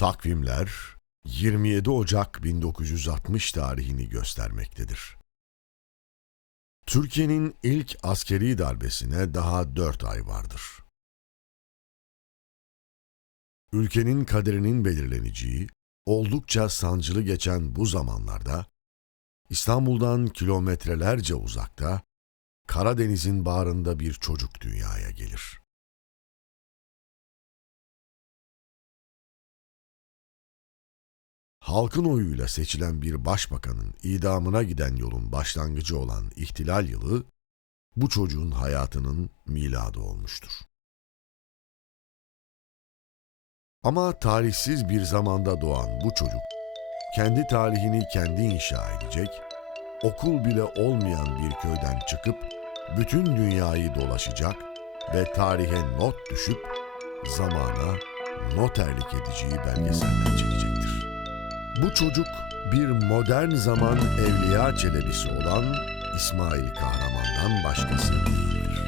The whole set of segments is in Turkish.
Takvimler 27 Ocak 1960 tarihini göstermektedir. Türkiye'nin ilk askeri darbesine daha 4 ay vardır. Ülkenin kaderinin belirleneceği, oldukça sancılı geçen bu zamanlarda, İstanbul'dan kilometrelerce uzakta, Karadeniz'in bağrında bir çocuk dünyaya gelir. Halkın oyuyla seçilen bir başbakanın idamına giden yolun başlangıcı olan ihtilal yılı, bu çocuğun hayatının miladı olmuştur. Ama tarihsiz bir zamanda doğan bu çocuk, kendi tarihini kendi inşa edecek, okul bile olmayan bir köyden çıkıp, bütün dünyayı dolaşacak ve tarihe not düşüp, zamana noterlik edeceği belgeseller çekecektir. Bu çocuk bir modern zaman Evliya Çelebisi olan İsmail Kahraman'dan başkası değildir.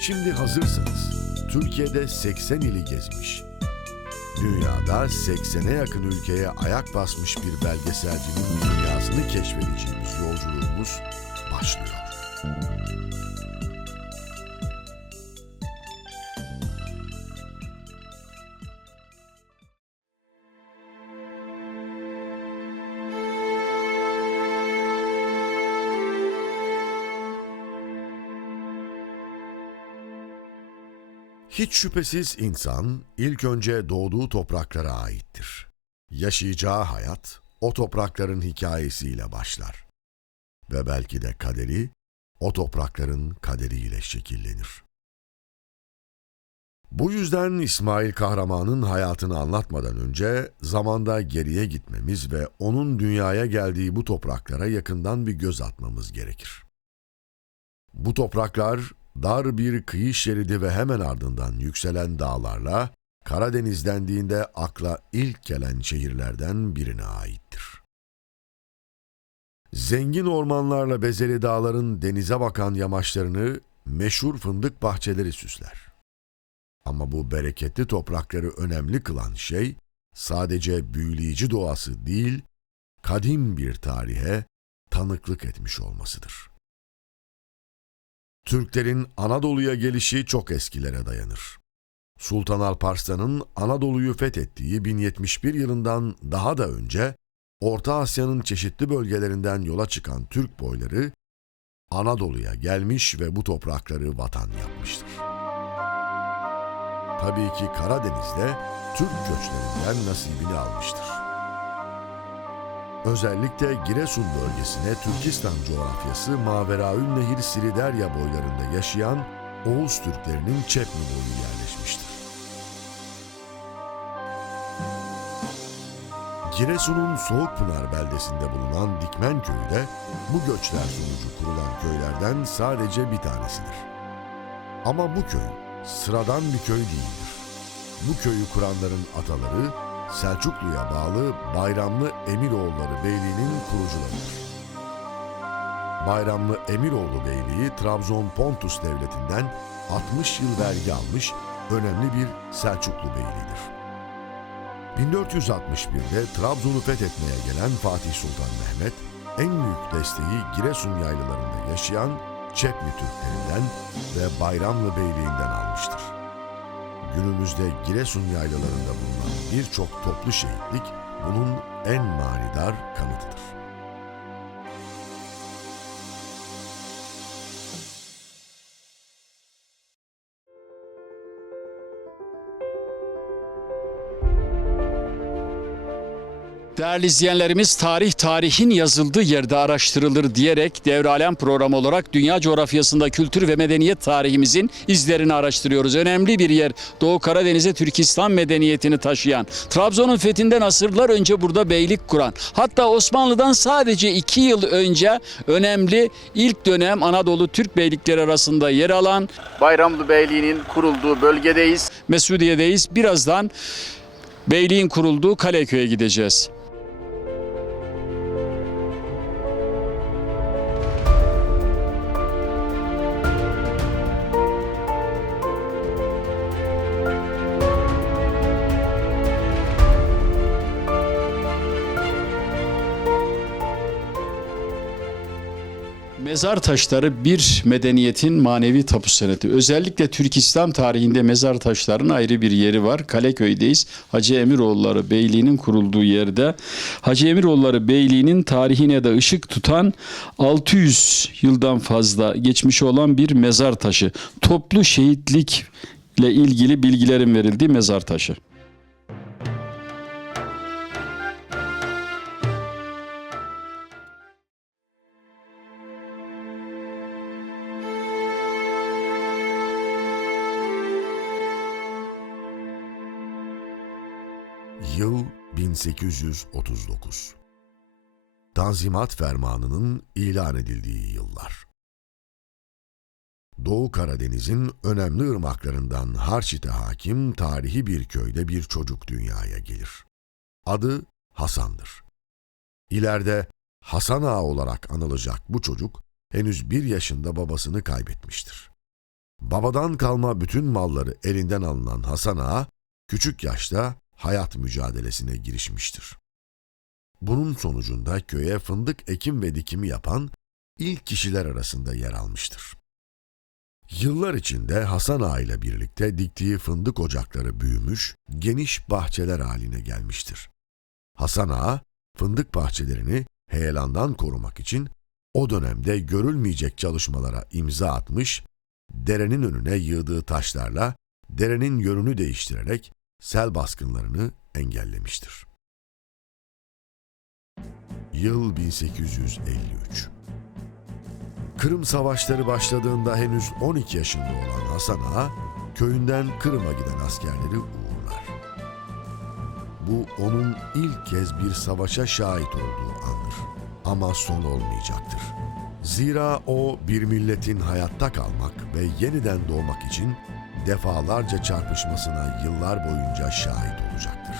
Şimdi hazırsanız Türkiye'de 80 ili gezmiş, dünyada 80'e yakın ülkeye ayak basmış bir belgeselcinin dünyasını keşfedeceğimiz yolculuğumuz başlıyor. Hiç şüphesiz insan ilk önce doğduğu topraklara aittir. Yaşayacağı hayat o toprakların hikayesiyle başlar. Ve belki de kaderi o toprakların kaderiyle şekillenir. Bu yüzden İsmail Kahraman'ın hayatını anlatmadan önce zamanda geriye gitmemiz ve onun dünyaya geldiği bu topraklara yakından bir göz atmamız gerekir. Bu topraklar dar bir kıyı şeridi ve hemen ardından yükselen dağlarla Karadeniz dendiğinde akla ilk gelen şehirlerden birine aittir. Zengin ormanlarla bezeli dağların denize bakan yamaçlarını meşhur fındık bahçeleri süsler. Ama bu bereketli toprakları önemli kılan şey sadece büyüleyici doğası değil, kadim bir tarihe tanıklık etmiş olmasıdır. Türklerin Anadolu'ya gelişi çok eskilere dayanır. Sultan Alparslan'ın Anadolu'yu fethettiği 1071 yılından daha da önce Orta Asya'nın çeşitli bölgelerinden yola çıkan Türk boyları Anadolu'ya gelmiş ve bu toprakları vatan yapmıştır. Tabii ki Karadeniz'de Türk göçlerinden nasibini almıştır. Özellikle Giresun bölgesine Türkistan coğrafyası Maveraünnehir Siriderya boylarında yaşayan Oğuz Türklerinin Çepni boyu yerleşmiştir. Giresun'un Soğukpınar beldesinde bulunan Dikmen Köyü de bu göçler sonucu kurulan köylerden sadece bir tanesidir. Ama bu köy sıradan bir köy değildir. Bu köyü kuranların ataları Selçuklu'ya bağlı Bayramlı Emiroğulları Beyliği'nin kurucularıdır. Bayramlı Emiroğlu Beyliği, Trabzon Pontus Devleti'nden 60 yıl vergi almış önemli bir Selçuklu Beyliği'dir. 1461'de Trabzon'u fethetmeye gelen Fatih Sultan Mehmet, en büyük desteği Giresun yaylalarında yaşayan Çepni Türklerinden ve Bayramlı Beyliği'nden almıştır. Günümüzde Giresun yaylalarında bulunan birçok toplu şehitlik bunun en manidar kanıtıdır. Değerli izleyenlerimiz, tarihin yazıldığı yerde araştırılır diyerek Devralem programı olarak dünya coğrafyasında kültür ve medeniyet tarihimizin izlerini araştırıyoruz. Önemli bir yer, Doğu Karadeniz'e Türkistan medeniyetini taşıyan, Trabzon'un fethinden asırlar önce burada beylik kuran, hatta Osmanlı'dan sadece 2 yıl önce önemli ilk dönem Anadolu Türk beylikleri arasında yer alan Bayramlı Beyliği'nin kurulduğu bölgedeyiz. Mesudiye'deyiz. Birazdan Beyliğin kurulduğu Kaleköy'e gideceğiz. Mezar taşları bir medeniyetin manevi tapu senedi. Özellikle Türk İslam tarihinde mezar taşlarının ayrı bir yeri var. Kaleköy'deyiz. Hacı Emiroğulları Beyliği'nin kurulduğu yerde. Hacı Emiroğulları Beyliği'nin tarihine de ışık tutan 600 yıldan fazla geçmiş olan bir mezar taşı. Toplu şehitlikle ilgili bilgilerin verildiği mezar taşı. Yıl 1839. Tanzimat Fermanı'nın ilan edildiği yıllar. Doğu Karadeniz'in önemli ırmaklarından Harçit'e hakim tarihi bir köyde bir çocuk dünyaya gelir. Adı Hasan'dır. İleride Hasan Ağa olarak anılacak bu çocuk henüz 1 yaşında babasını kaybetmiştir. Babadan kalma bütün malları elinden alınan Hasan Ağa küçük yaşta hayat mücadelesine girişmiştir. Bunun sonucunda köye fındık ekim ve dikimi yapan ilk kişiler arasında yer almıştır. Yıllar içinde Hasan Ağa ile birlikte diktiği fındık ocakları büyümüş, geniş bahçeler haline gelmiştir. Hasan Ağa, fındık bahçelerini heyelandan korumak için o dönemde görülmeyecek çalışmalara imza atmış, derenin önüne yığdığı taşlarla derenin yönünü değiştirerek sel baskınlarını engellemiştir. Yıl 1853. Kırım Savaşları başladığında henüz 12 yaşında olan Hasan Ağa, köyünden Kırım'a giden askerleri uğurlar. Bu onun ilk kez bir savaşa şahit olduğu andır. Ama son olmayacaktır. Zira o bir milletin hayatta kalmak ve yeniden doğmak için defalarca çarpışmasına yıllar boyunca şahit olacaktır.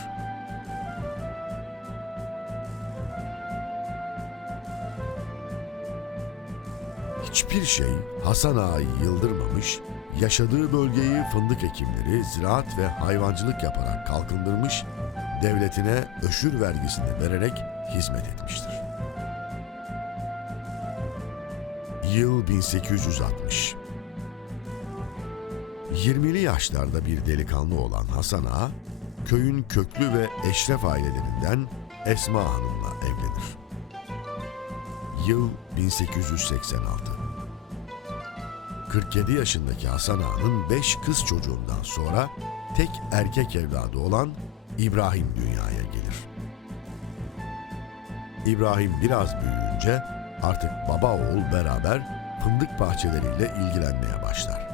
Hiçbir şey Hasan Ağa'yı yıldırmamış, yaşadığı bölgeyi fındık ekimleri, ziraat ve hayvancılık yaparak kalkındırmış, devletine öşür vergisini vererek hizmet etmiştir. Yıl 1860. 20'li yaşlarda bir delikanlı olan Hasan Ağa, köyün köklü ve eşref ailelerinden Esma Hanım'la evlenir. Yıl 1886. 47 yaşındaki Hasan Ağa'nın 5 kız çocuğundan sonra tek erkek evladı olan İbrahim dünyaya gelir. İbrahim biraz büyüyünce artık baba oğul beraber fındık bahçeleriyle ilgilenmeye başlar.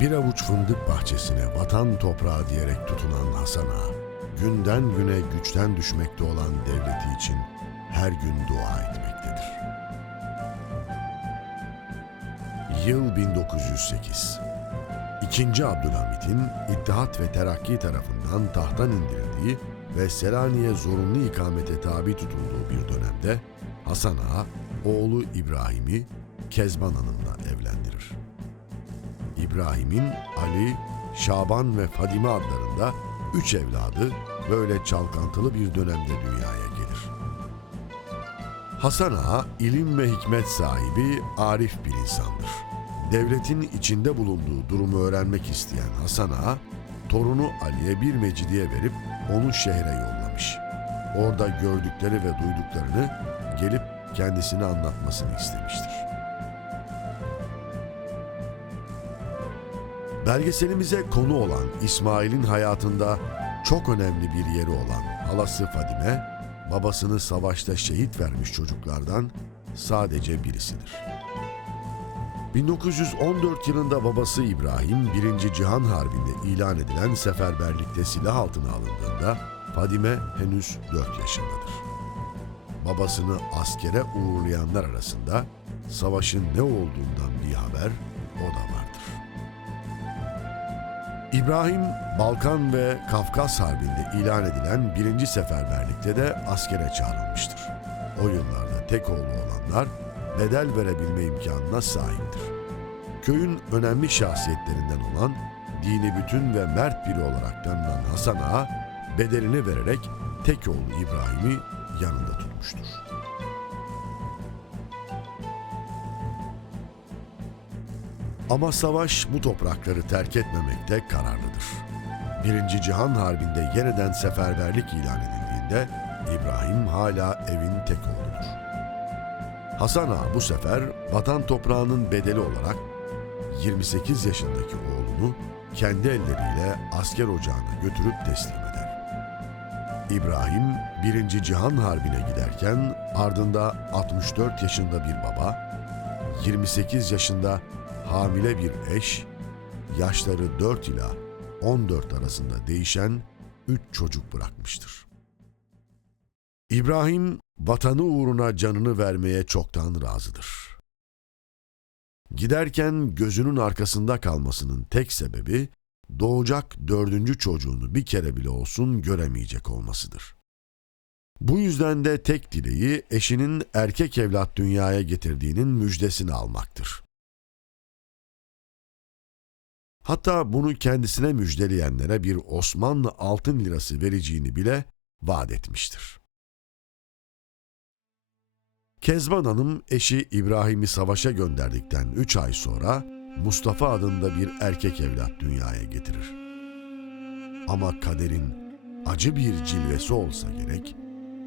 Bir avuç fındık bahçesine vatan toprağı diyerek tutunan Hasan Ağa, günden güne güçten düşmekte olan devleti için her gün dua etmektedir. Yıl 1908. İkinci Abdülhamit'in İttihat ve Terakki tarafından tahttan indirildiği ve Selanik'e zorunlu ikamete tabi tutulduğu bir dönemde Hasan Ağa, oğlu İbrahim'i Kezban Hanım'la evlendirir. İbrahim'in Ali, Şaban ve Fadime adlarında 3 evladı böyle çalkantılı bir dönemde dünyaya gelir. Hasan Ağa, ilim ve hikmet sahibi, arif bir insandır. Devletin içinde bulunduğu durumu öğrenmek isteyen Hasan Ağa, torunu Ali'ye bir mecidiye verip onu şehre yollamış. Orada gördükleri ve duyduklarını gelip kendisine anlatmasını istemiştir. Belgeselimize konu olan İsmail'in hayatında çok önemli bir yeri olan halası Fadime, babasını savaşta şehit vermiş çocuklardan sadece birisidir. 1914 yılında babası İbrahim, 1. Cihan Harbi'nde ilan edilen seferberlikte silah altına alındığında Fadime henüz 4 yaşındadır. Babasını askere uğurlayanlar arasında savaşın ne olduğundan bir haber o da vardır. İbrahim, Balkan ve Kafkas Harbi'nde ilan edilen 1. Seferberlik'te de askere çağrılmıştır. O yıllarda tek oğlu olanlar bedel verebilme imkanına sahiptir. Köyün önemli şahsiyetlerinden olan, dini bütün ve mert biri olarak tanınan Hasan Ağa, bedelini vererek tek oğlu İbrahim'i yanında tutmuştur. Ama savaş bu toprakları terk etmemekte kararlıdır. 1. Cihan Harbi'nde yeniden seferberlik ilan edildiğinde İbrahim hala evin tek oğludur. Hasan Ağa bu sefer vatan toprağının bedeli olarak 28 yaşındaki oğlunu kendi elleriyle asker ocağına götürüp teslim eder. İbrahim 1. Cihan Harbi'ne giderken ardında 64 yaşında bir baba, 28 yaşında hamile bir eş, yaşları 4 ila 14 arasında değişen 3 çocuk bırakmıştır. İbrahim, vatanı uğruna canını vermeye çoktan razıdır. Giderken gözünün arkasında kalmasının tek sebebi, doğacak 4. çocuğunu bir kere bile olsun göremeyecek olmasıdır. Bu yüzden de tek dileği eşinin erkek evlat dünyaya getirdiğinin müjdesini almaktır. Hatta bunu kendisine müjdeleyenlere bir Osmanlı altın lirası vereceğini bile vaat etmiştir. Kezban Hanım eşi İbrahim'i savaşa gönderdikten 3 ay sonra Mustafa adında bir erkek evlat dünyaya getirir. Ama kaderin acı bir cilvesi olsa gerek,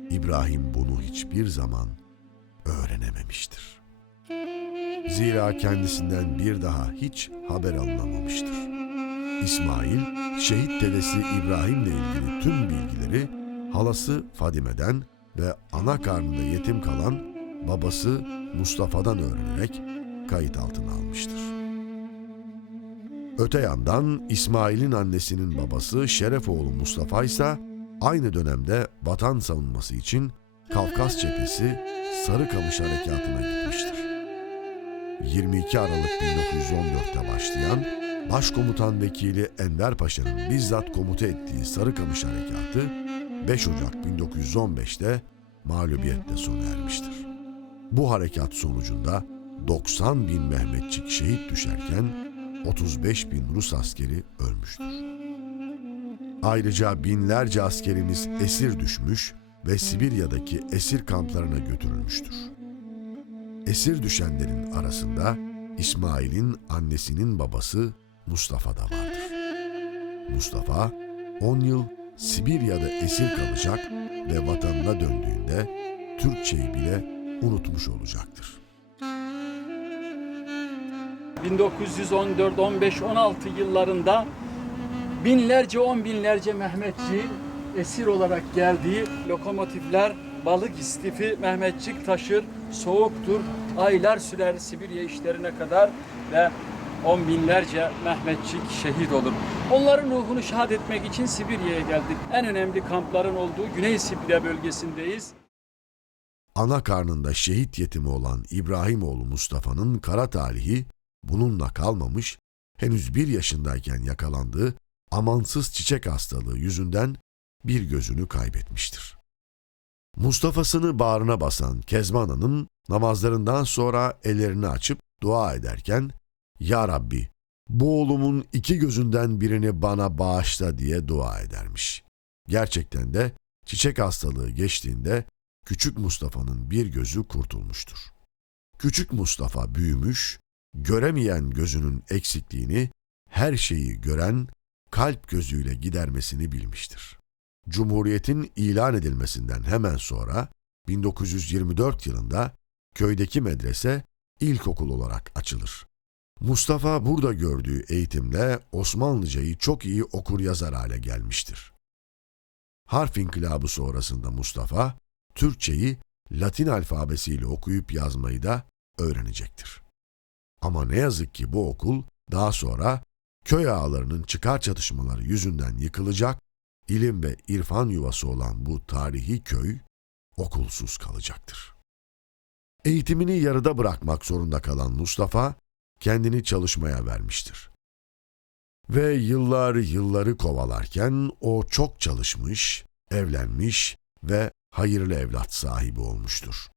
İbrahim bunu hiçbir zaman öğrenememiştir. Zira kendisinden bir daha hiç haber alınamamıştır. İsmail, şehit dedesi İbrahim'le ilgili tüm bilgileri halası Fadime'den ve ana karnında yetim kalan babası Mustafa'dan öğrenerek kayıt altına almıştır. Öte yandan İsmail'in annesinin babası Şerefoğlu Mustafa ise aynı dönemde vatan savunması için Kafkas Cephesi Sarıkamış Harekatı'na gitmiştir. 22 Aralık 1914'te başlayan Başkomutan Vekili Enver Paşa'nın bizzat komuta ettiği Sarıkamış Harekatı 5 Ocak 1915'te mağlubiyetle sona ermiştir. Bu harekat sonucunda 90 bin Mehmetçik şehit düşerken 35 bin Rus askeri ölmüştür. Ayrıca binlerce askerimiz esir düşmüş ve Sibirya'daki esir kamplarına götürülmüştür. Esir düşenlerin arasında İsmail'in annesinin babası Mustafa da vardır. Mustafa 10 yıl Sibirya'da esir kalacak ve vatanına döndüğünde Türkçeyi bile unutmuş olacaktır. 1914, 15, 16 yıllarında binlerce, on binlerce Mehmetçi esir olarak geldiği lokomotifler balık istifi Mehmetçik taşır, soğuktur, aylar sürer Sibirya işlerine kadar ve on binlerce Mehmetçik şehit olur. Onların ruhunu şad etmek için Sibirya'ya geldik. En önemli kampların olduğu Güney Sibirya bölgesindeyiz. Ana karnında şehit yetimi olan İbrahimoğlu Mustafa'nın kara talihi bununla kalmamış, henüz 1 yaşındayken yakalandığı amansız çiçek hastalığı yüzünden bir gözünü kaybetmiştir. Mustafa'sını bağrına basan Kezban Hanım namazlarından sonra ellerini açıp dua ederken "Ya Rabbi, bu oğlumun 2 gözünden birini bana bağışla" diye dua edermiş. Gerçekten de çiçek hastalığı geçtiğinde küçük Mustafa'nın bir gözü kurtulmuştur. Küçük Mustafa büyümüş, göremeyen gözünün eksikliğini her şeyi gören kalp gözüyle gidermesini bilmiştir. Cumhuriyetin ilan edilmesinden hemen sonra 1924 yılında köydeki medrese ilkokul olarak açılır. Mustafa burada gördüğü eğitimle Osmanlıcayı çok iyi okur yazar hale gelmiştir. Harf inkılabı sonrasında Mustafa, Türkçeyi Latin alfabesiyle okuyup yazmayı da öğrenecektir. Ama ne yazık ki bu okul daha sonra köy ağalarının çıkar çatışmaları yüzünden yıkılacak, ilim ve irfan yuvası olan bu tarihi köy okulsuz kalacaktır. Eğitimini yarıda bırakmak zorunda kalan Mustafa kendini çalışmaya vermiştir. Ve yıllar yılları kovalarken o çok çalışmış, evlenmiş ve hayırlı evlat sahibi olmuştur.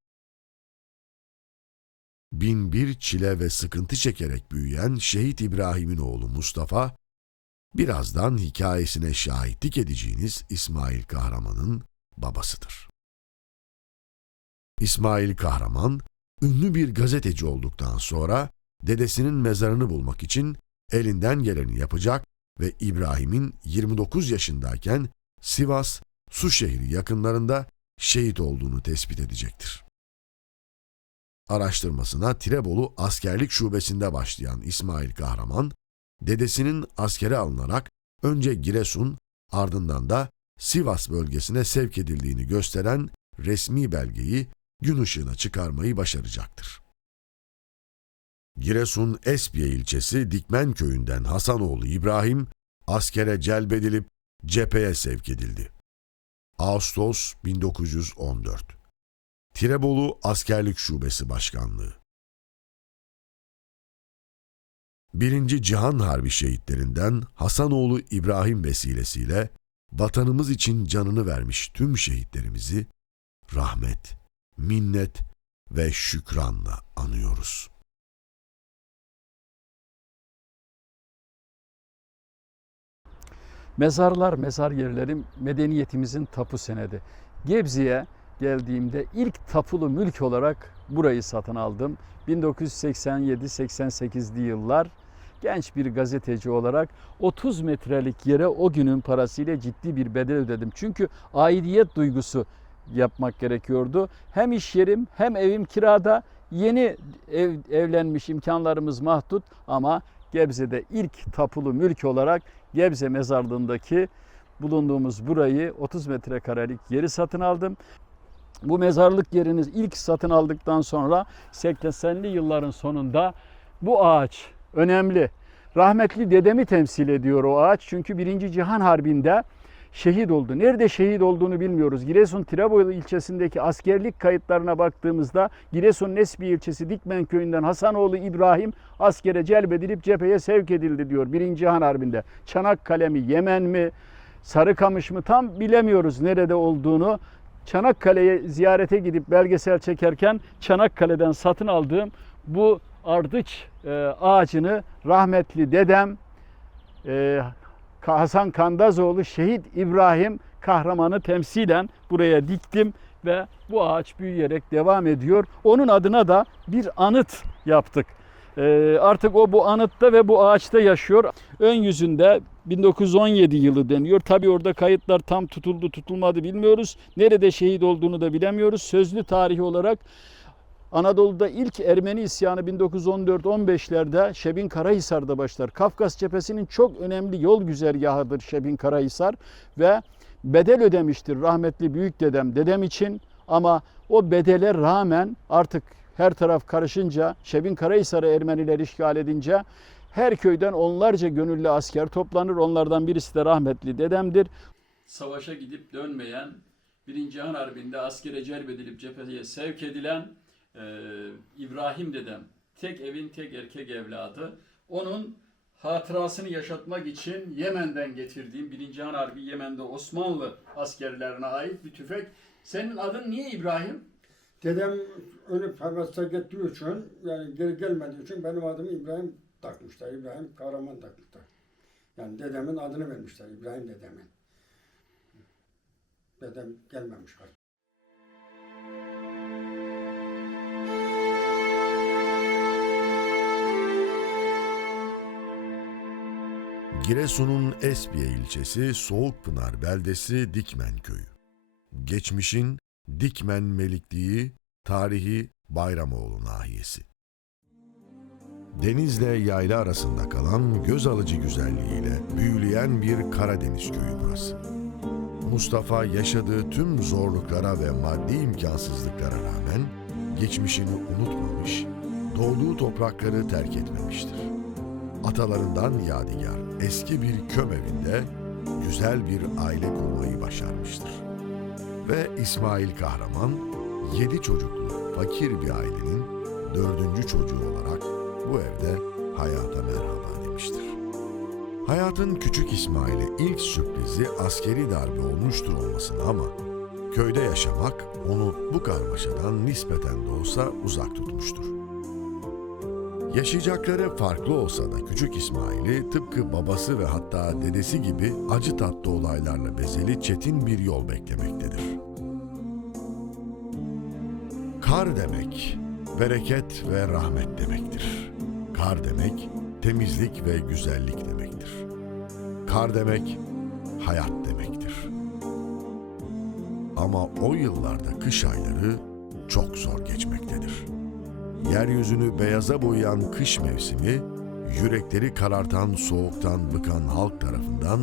Bin bir çile ve sıkıntı çekerek büyüyen Şehit İbrahim'in oğlu Mustafa, birazdan hikayesine şahitlik edeceğiniz İsmail Kahraman'ın babasıdır. İsmail Kahraman, ünlü bir gazeteci olduktan sonra dedesinin mezarını bulmak için elinden geleni yapacak ve İbrahim'in 29 yaşındayken Sivas, Suşehri yakınlarında şehit olduğunu tespit edecektir. Araştırmasına Tirebolu Askerlik Şubesi'nde başlayan İsmail Kahraman, dedesinin askere alınarak önce Giresun, ardından da Sivas bölgesine sevk edildiğini gösteren resmi belgeyi gün ışığına çıkarmayı başaracaktır. Giresun Espiye ilçesi Dikmen köyünden Hasanoğlu İbrahim, askere celbedilip cepheye sevk edildi. Ağustos 1914. Tirebolu Askerlik Şubesi Başkanlığı. 1. Cihan Harbi şehitlerinden Hasanoğlu İbrahim vesilesiyle vatanımız için canını vermiş tüm şehitlerimizi rahmet, minnet ve şükranla anıyoruz. Mezarlar, mezar yerleri medeniyetimizin tapu senedi. Gebze'ye geldiğimde ilk tapulu mülk olarak burayı satın aldım. 1987-88'li yıllar genç bir gazeteci olarak 30 metrelik yere o günün parasıyla ciddi bir bedel ödedim. Çünkü aidiyet duygusu yapmak gerekiyordu. Hem iş yerim hem evim kirada, yeni evlenmiş, imkanlarımız mahdut ama Gebze'de ilk tapulu mülk olarak Gebze mezarlığındaki bulunduğumuz burayı 30 metrekarelik yeri satın aldım. Bu mezarlık yerini ilk satın aldıktan sonra 80'li yılların sonunda bu ağaç önemli. Rahmetli dedemi temsil ediyor o ağaç. Çünkü 1. Cihan Harbi'nde şehit oldu. Nerede şehit olduğunu bilmiyoruz. Giresun Tirebolu ilçesindeki askerlik kayıtlarına baktığımızda Giresun Nesbi ilçesi Dikmen köyünden Hasanoğlu İbrahim askere celbedilip cepheye sevk edildi diyor 1. Cihan Harbi'nde. Çanakkale mi, Yemen mi, Sarıkamış mı tam bilemiyoruz nerede olduğunu. Çanakkale'ye ziyarete gidip belgesel çekerken Çanakkale'den satın aldığım bu ardıç ağacını rahmetli dedem Hasan Kandazoğlu Şehit İbrahim Kahraman'ı temsilen buraya diktim ve bu ağaç büyüyerek devam ediyor. Onun adına da bir anıt yaptık. Artık o bu anıtta ve bu ağaçta yaşıyor. Ön yüzünde 1917 yılı deniyor. Tabii orada kayıtlar tam tutuldu tutulmadı bilmiyoruz. Nerede şehit olduğunu da bilemiyoruz. Sözlü tarihi olarak Anadolu'da ilk Ermeni isyanı 1914-15'lerde Şebin Karahisar'da başlar. Kafkas cephesinin çok önemli yol güzergahıdır Şebin Karahisar ve bedel ödemiştir rahmetli büyük dedem için ama o bedele rağmen artık her taraf karışınca Şebin Karahisar'ı Ermeniler işgal edince her köyden onlarca gönüllü asker toplanır. Onlardan birisi de rahmetli dedemdir. Savaşa gidip dönmeyen 1. Cihan Harbi'nde askere celbedilip cepheye sevk edilen İbrahim dedem, tek evin tek erkek evladı. Onun hatırasını yaşatmak için Yemen'den getirdiğim 1. Cihan Harbi Yemen'de Osmanlı askerlerine ait bir tüfek. Senin adın niye İbrahim? Dedem ölüp Havas'a gittiği için yani geri gelmediği için benim adımı İbrahim takmışlar. İbrahim Kahraman takmışlar. Yani dedemin adını vermişler İbrahim dedemin. Dedem gelmemiş artık. Giresun'un Espiye ilçesi Soğukpınar beldesi Dikmen köyü. Geçmişin Dikmen Melikliği, tarihi Bayramoğlu nahiyesi. Denizle yayla arasında kalan göz alıcı güzelliğiyle büyüleyen bir Karadeniz köyü burası. Mustafa yaşadığı tüm zorluklara ve maddi imkansızlıklara rağmen geçmişini unutmamış, doğduğu toprakları terk etmemiştir. Atalarından yadigar eski bir köm evinde güzel bir aile kurmayı başarmıştır. Ve İsmail Kahraman 7 çocuklu fakir bir ailenin 4. çocuğu olarak bu evde hayata merhaba demiştir. Hayatın küçük İsmail'e ilk sürprizi askeri darbe olmuştur olmasına ama köyde yaşamak onu bu karmaşadan nispeten de olsa uzak tutmuştur. Yaşayacakları farklı olsa da küçük İsmail'i tıpkı babası ve hatta dedesi gibi acı tatlı olaylarla bezeli çetin bir yol beklemektedir. Kar demek, bereket ve rahmet demektir. Kar demek, temizlik ve güzellik demektir. Kar demek, hayat demektir. Ama o yıllarda kış ayları çok zor geçmektedir. Yeryüzünü beyaza boyayan kış mevsimi, yürekleri karartan soğuktan bıkan halk tarafından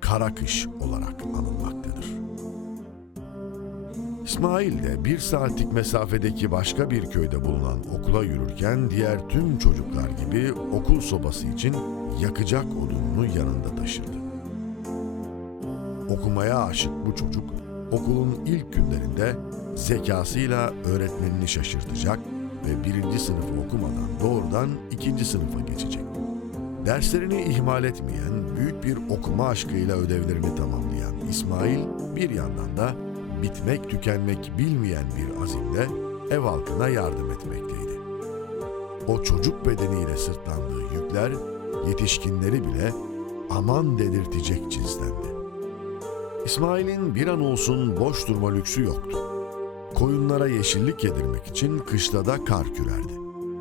kara kış olarak anılmaktadır. İsmail de 1 saatlik mesafedeki başka bir köyde bulunan okula yürürken diğer tüm çocuklar gibi okul sobası için yakacak odununu yanında taşırdı. Okumaya aşık bu çocuk okulun ilk günlerinde zekasıyla öğretmenini şaşırtacak ve 1. sınıfı okumadan doğrudan 2. sınıfa geçecek. Derslerini ihmal etmeyen, büyük bir okuma aşkıyla ödevlerini tamamlayan İsmail bir yandan da bitmek tükenmek bilmeyen bir azimle ev halkına yardım etmekteydi. O çocuk bedeniyle sırtlandığı yükler yetişkinleri bile aman dedirtecek cinstendi. İsmail'in bir an olsun boş durma lüksü yoktu. Koyunlara yeşillik yedirmek için kışlada kar kürerdi.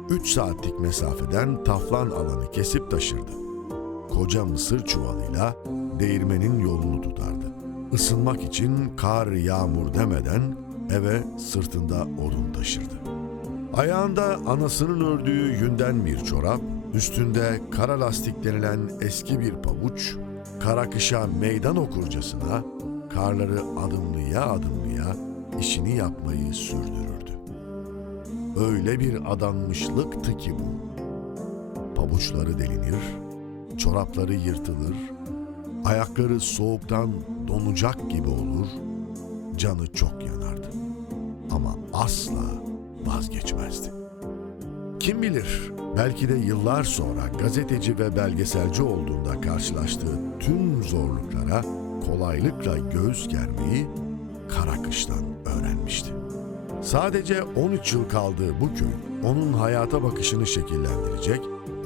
3 saatlik mesafeden taflan alanı kesip taşırdı. Koca mısır çuvalıyla değirmenin yolunu tutardı. Isınmak için kar, yağmur demeden eve sırtında odun taşırdı. Ayağında anasının ördüğü yünden bir çorap, üstünde kara lastik denilen eski bir pabuç, kara kışa meydan okurcasına karları adımlıya adımlıya işini yapmayı sürdürürdü. Öyle bir adanmışlıktı ki bu. Pabuçları delinir, çorapları yırtılır, ayakları soğuktan donacak gibi olur, canı çok yanardı. Ama asla vazgeçmezdi. Kim bilir, belki de yıllar sonra gazeteci ve belgeselci olduğunda karşılaştığı tüm zorluklara kolaylıkla göğüs germeyi kara kıştan öğrenmişti. Sadece 13 yıl kaldığı bu köy, onun hayata bakışını şekillendirecek,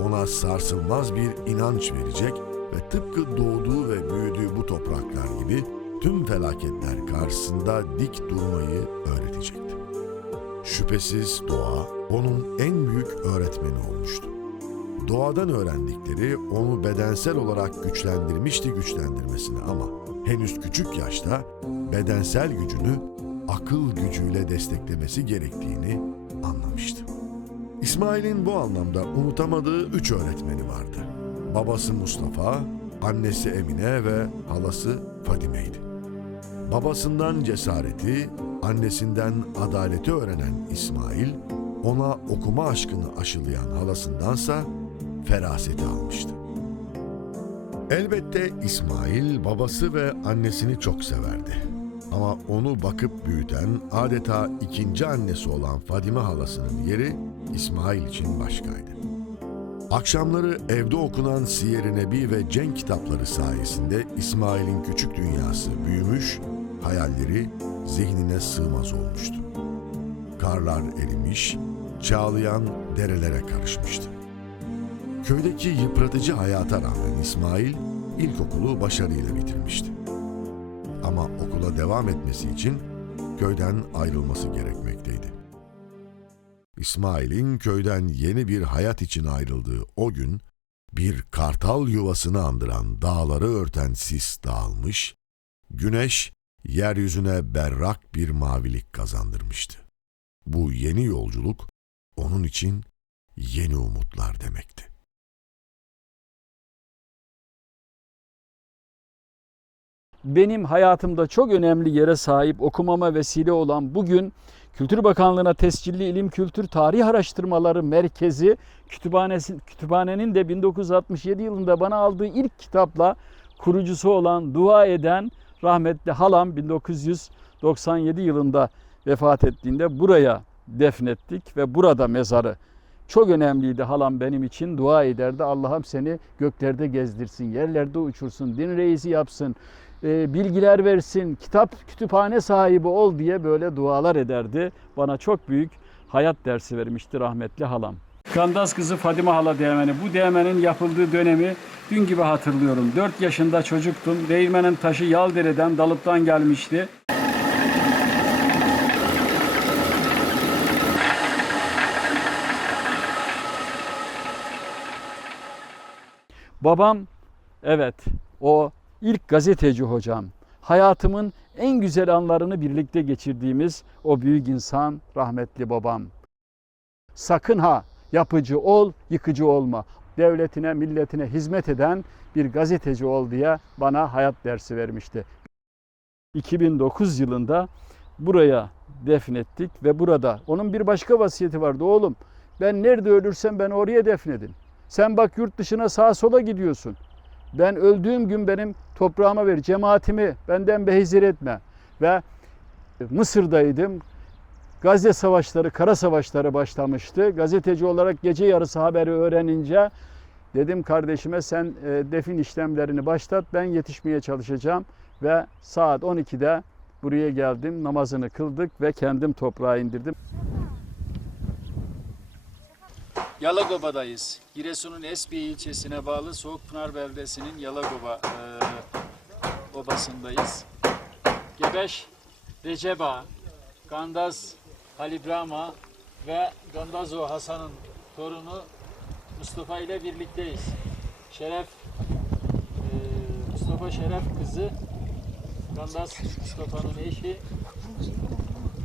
ona sarsılmaz bir inanç verecek ve tıpkı doğduğu ve büyüdüğü bu topraklar gibi tüm felaketler karşısında dik durmayı öğretecekti. Şüphesiz doğa onun en büyük öğretmeni olmuştu. Doğadan öğrendikleri onu bedensel olarak güçlendirmesine ama henüz küçük yaşta bedensel gücünü akıl gücüyle desteklemesi gerektiğini anlamıştı. İsmail'in bu anlamda unutamadığı 3 öğretmeni vardı. Babası Mustafa, annesi Emine ve halası Fadime'ydi. Babasından cesareti, annesinden adaleti öğrenen İsmail, ona okuma aşkını aşılayan halasındansa feraseti almıştı. Elbette İsmail babası ve annesini çok severdi. Ama onu bakıp büyüten, adeta ikinci annesi olan Fadime halasının yeri İsmail için başkaydı. Akşamları evde okunan Siyer-i Nebi ve Cenk kitapları sayesinde İsmail'in küçük dünyası büyümüş, hayalleri zihnine sığmaz olmuştu. Karlar erimiş, çağlayan derelere karışmıştı. Köydeki yıpratıcı hayata rağmen İsmail ilkokulu başarıyla bitirmişti. Ama okula devam etmesi için köyden ayrılması gerekmekteydi. İsmail'in köyden yeni bir hayat için ayrıldığı o gün, bir kartal yuvasını andıran dağları örten sis dağılmış, güneş yeryüzüne berrak bir mavilik kazandırmıştı. Bu yeni yolculuk onun için yeni umutlar demekti. Benim hayatımda çok önemli yere sahip, okumama vesile olan bugün Kültür Bakanlığı'na tescilli İlim Kültür Tarih Araştırmaları Merkezi kütüphanenin de 1967 yılında bana aldığı ilk kitapla kurucusu olan, dua eden rahmetli halam 1997 yılında vefat ettiğinde buraya defnettik ve burada mezarı Çok önemliydi halam benim için. Dua ederdi. Allah'ım seni göklerde gezdirsin, yerlerde uçursun, din reisi yapsın, bilgiler versin, kütüphane sahibi ol diye böyle dualar ederdi. Bana çok büyük hayat dersi vermişti rahmetli halam. Kandaz kızı Fadime Hala Değirmeni. Bu değirmenin yapıldığı dönemi dün gibi hatırlıyorum. 4 yaşında çocuktum. Değirmenin taşı Yaldere'den, Dalıp'tan gelmişti. Babam, evet, o ilk gazeteci hocam. Hayatımın en güzel anlarını birlikte geçirdiğimiz o büyük insan rahmetli babam. Sakın ha yapıcı ol, yıkıcı olma. Devletine, milletine hizmet eden bir gazeteci ol diye bana hayat dersi vermişti. 2009 yılında buraya defnettik ve burada onun bir başka vasiyeti vardı. Oğlum, ben nerede ölürsem beni oraya defnedin. Sen bak yurt dışına sağa sola gidiyorsun. Ben öldüğüm gün benim toprağıma ver, cemaatimi benden behizir etme. Ve Mısır'daydım. Gazze savaşları, kara savaşları başlamıştı. Gazeteci olarak gece yarısı haberi öğrenince dedim kardeşime sen defin işlemlerini başlat, ben yetişmeye çalışacağım. Ve saat 12'de buraya geldim, namazını kıldık ve kendim toprağa indirdim. Yalagoba'dayız. Giresun'un Esbiye ilçesine bağlı Soğukpınar beldesinin Yalagoba obasındayız. Gebeş, Receba, Gandaz, Halibrama ve Gandazo Hasan'ın torunu Mustafa ile birlikteyiz. Mustafa Şeref kızı, Gandaz Mustafa'nın eşi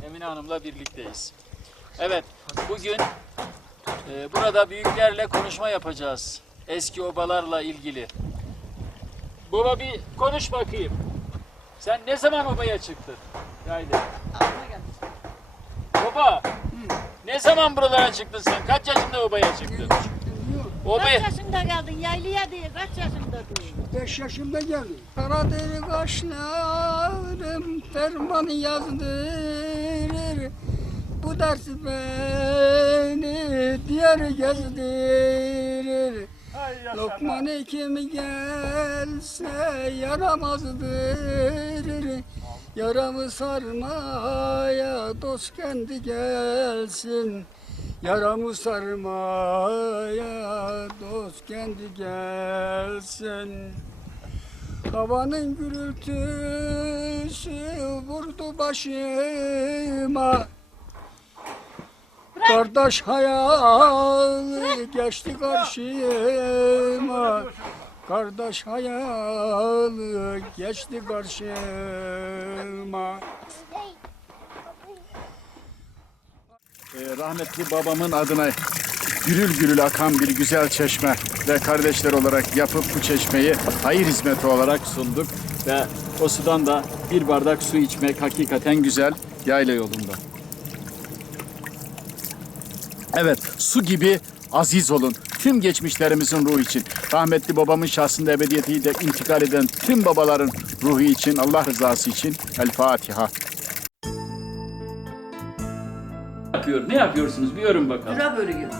Emine Hanım'la birlikteyiz. Evet, bugün burada büyüklerle konuşma yapacağız. Eski obalarla ilgili. Baba bir konuş bakayım. Sen ne zaman obaya çıktın? Haydi. Baba, ne zaman buralara çıktın sen? Kaç yaşında obaya çıktın? Obaya... Kaç yaşında geldin? Yaylaya değil, kaç yaşında değil? 5 yaşımda geldim. Karaderi kaşlarım fermanı yazdırır. Bu ders beni diğer gezdirir. Lokman kim gelse yaramazdır. Yaramı sarmaya dost kendi gelsin. Yaramı sarmaya dost kendi gelsin. Havanın gürültüsü vurdu başıma. Kardeş hayalı geçti karşıma. Kardeş hayalı geçti karşıma. Rahmetli babamın adına gürül gürül akan bir güzel çeşme ve kardeşler olarak yapıp bu çeşmeyi hayır hizmeti olarak sunduk ve o sudan da bir bardak su içmek hakikaten güzel yayla yolunda. Evet, su gibi aziz olun tüm geçmişlerimizin ruhu için. Rahmetli babamın şahsında ebediyetiyle intikal eden tüm babaların ruhu için, Allah rızası için El Fatiha. Ne yapıyorsunuz? Bir örün bakalım. Cura börüyor.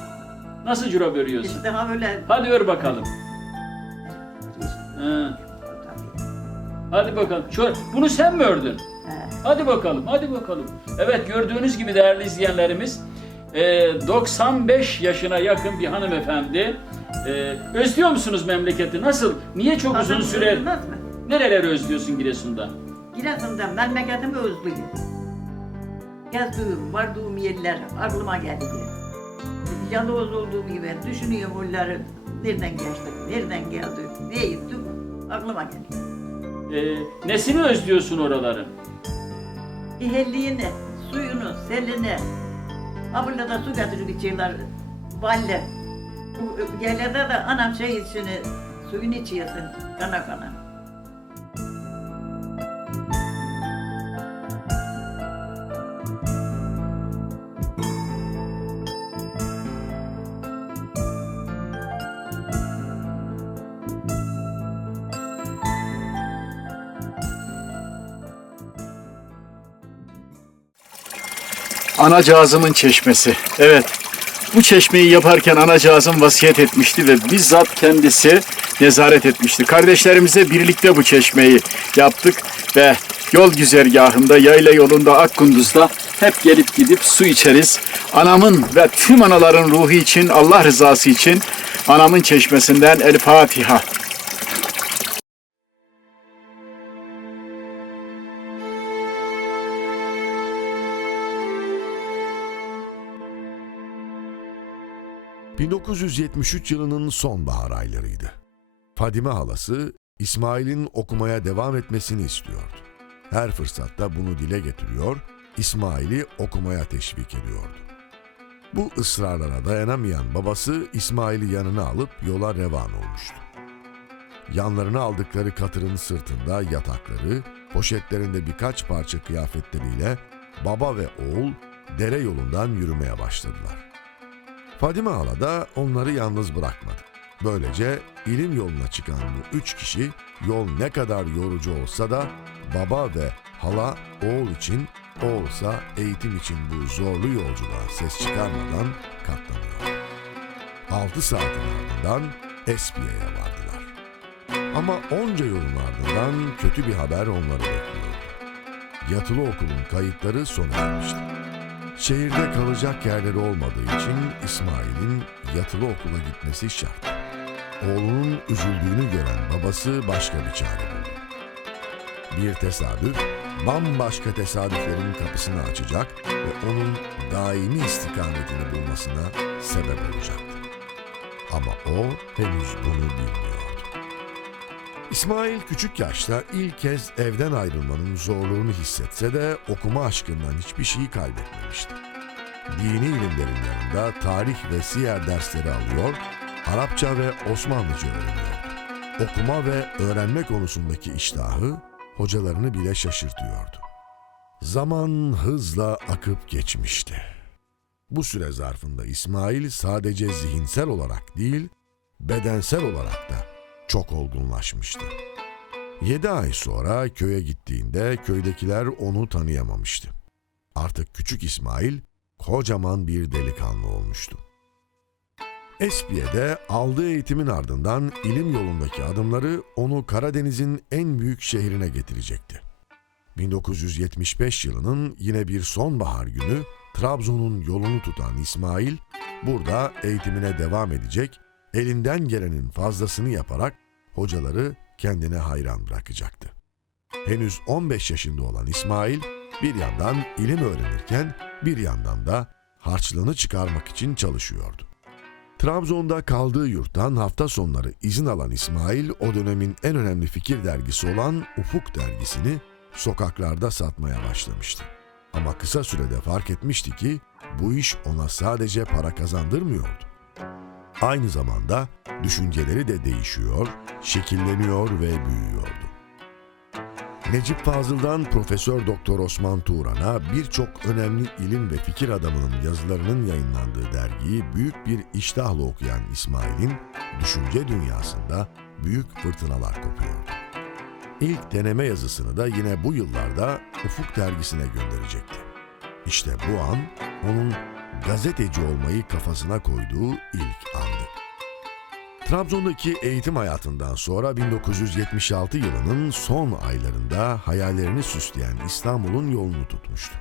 Nasıl cura börüyorsun? İşte ha böyle. Hadi ör bakalım. Ha. Hadi bakalım. Bunu sen mi ördün? Hadi bakalım, hadi bakalım. Evet, gördüğünüz gibi değerli izleyenlerimiz 95 yaşına yakın bir hanımefendi. Özlüyor musunuz memleketi? Nasıl? Niye çok uzun süre? Nereleri özlüyorsun Giresun'da? Giresun'da memleketimi özlüyorum. Gezdiğim, vardığım yerler aklıma geliyor. Yalnız olduğum gibi düşünüyorum onları. Nereden geçtik, nereden geldik, ne gittik, aklıma geliyor. Nesini özlüyorsun oraların? İhelliğini, suyunu, selini. Abla da su getirip içiyorlar, valle. Bu yerlerde de anam içini, suyunu içiyorsun, kana kana. Anacığızımın çeşmesi. Evet, bu çeşmeyi yaparken anacığızım vasiyet etmişti ve bizzat kendisi nezaret etmişti. Kardeşlerimize birlikte bu çeşmeyi yaptık ve yol güzergahında, yayla yolunda, Akkunduz'da hep gelip gidip su içeriz. Anamın ve tüm anaların ruhu için, Allah rızası için anamın çeşmesinden El Fatiha. ...1973 yılının sonbahar aylarıydı. Fadime halası İsmail'in okumaya devam etmesini istiyordu. Her fırsatta bunu dile getiriyor, İsmail'i okumaya teşvik ediyordu. Bu ısrarlara dayanamayan babası İsmail'i yanına alıp yola revan olmuştu. Yanlarına aldıkları katırın sırtında yatakları, poşetlerinde birkaç parça kıyafetleriyle baba ve oğul dere yolundan yürümeye başladılar. Fadime hala da onları yalnız bırakmadı. Böylece ilim yoluna çıkan bu 3 kişi yol ne kadar yorucu olsa da baba ve hala oğul için, oğulsa eğitim için bu zorlu yolculuğa ses çıkarmadan katlanıyor. 6 saatin ardından Espiye'ye vardılar. Ama onca yolun ardından kötü bir haber onları bekliyordu. Yatılı okulun kayıtları sona ermişti. Şehirde kalacak yerleri olmadığı için İsmail'in yatılı okula gitmesi şart. Oğlunun üzüldüğünü gören babası başka bir çare buldu. Bir tesadüf, bambaşka tesadüflerin kapısını açacak ve onun daimi istikametini bulmasına sebep olacaktı. Ama o henüz bunu bilmiyordu. İsmail küçük yaşta ilk kez evden ayrılmanın zorluğunu hissetse de okuma aşkından hiçbir şeyi kaybetmemişti. Dini ilimlerin yanında tarih ve siyer dersleri alıyor, Arapça ve Osmanlıca öğreniyordu. Okuma ve öğrenme konusundaki iştahı hocalarını bile şaşırtıyordu. Zaman hızla akıp geçmişti. Bu süre zarfında İsmail sadece zihinsel olarak değil, bedensel olarak da çok olgunlaşmıştı. 7 ay sonra köye gittiğinde köydekiler onu tanıyamamıştı. Artık küçük İsmail kocaman bir delikanlı olmuştu. Espiye'de aldığı eğitimin ardından ilim yolundaki adımları onu Karadeniz'in en büyük şehrine getirecekti. 1975 yılının yine bir sonbahar günü Trabzon'un yolunu tutan İsmail burada eğitimine devam edecek, elinden gelenin fazlasını yaparak hocaları kendine hayran bırakacaktı. Henüz 15 yaşında olan İsmail bir yandan ilim öğrenirken bir yandan da harçlığını çıkarmak için çalışıyordu. Trabzon'da kaldığı yurttan hafta sonları izin alan İsmail o dönemin en önemli fikir dergisi olan Ufuk dergisini sokaklarda satmaya başlamıştı. Ama kısa sürede fark etmişti ki bu iş ona sadece para kazandırmıyordu. Aynı zamanda düşünceleri de değişiyor, şekilleniyor ve büyüyordu. Necip Fazıl'dan Profesör Doktor Osman Turan'a birçok önemli ilim ve fikir adamının yazılarının yayınlandığı dergiyi büyük bir iştahla okuyan İsmail'in düşünce dünyasında büyük fırtınalar kopuyordu. İlk deneme yazısını da yine bu yıllarda Ufuk dergisine gönderecekti. İşte bu an onun gazeteci olmayı kafasına koyduğu ilk andı. Trabzon'daki eğitim hayatından sonra 1976 yılının son aylarında hayallerini süsleyen İstanbul'un yolunu tutmuştu.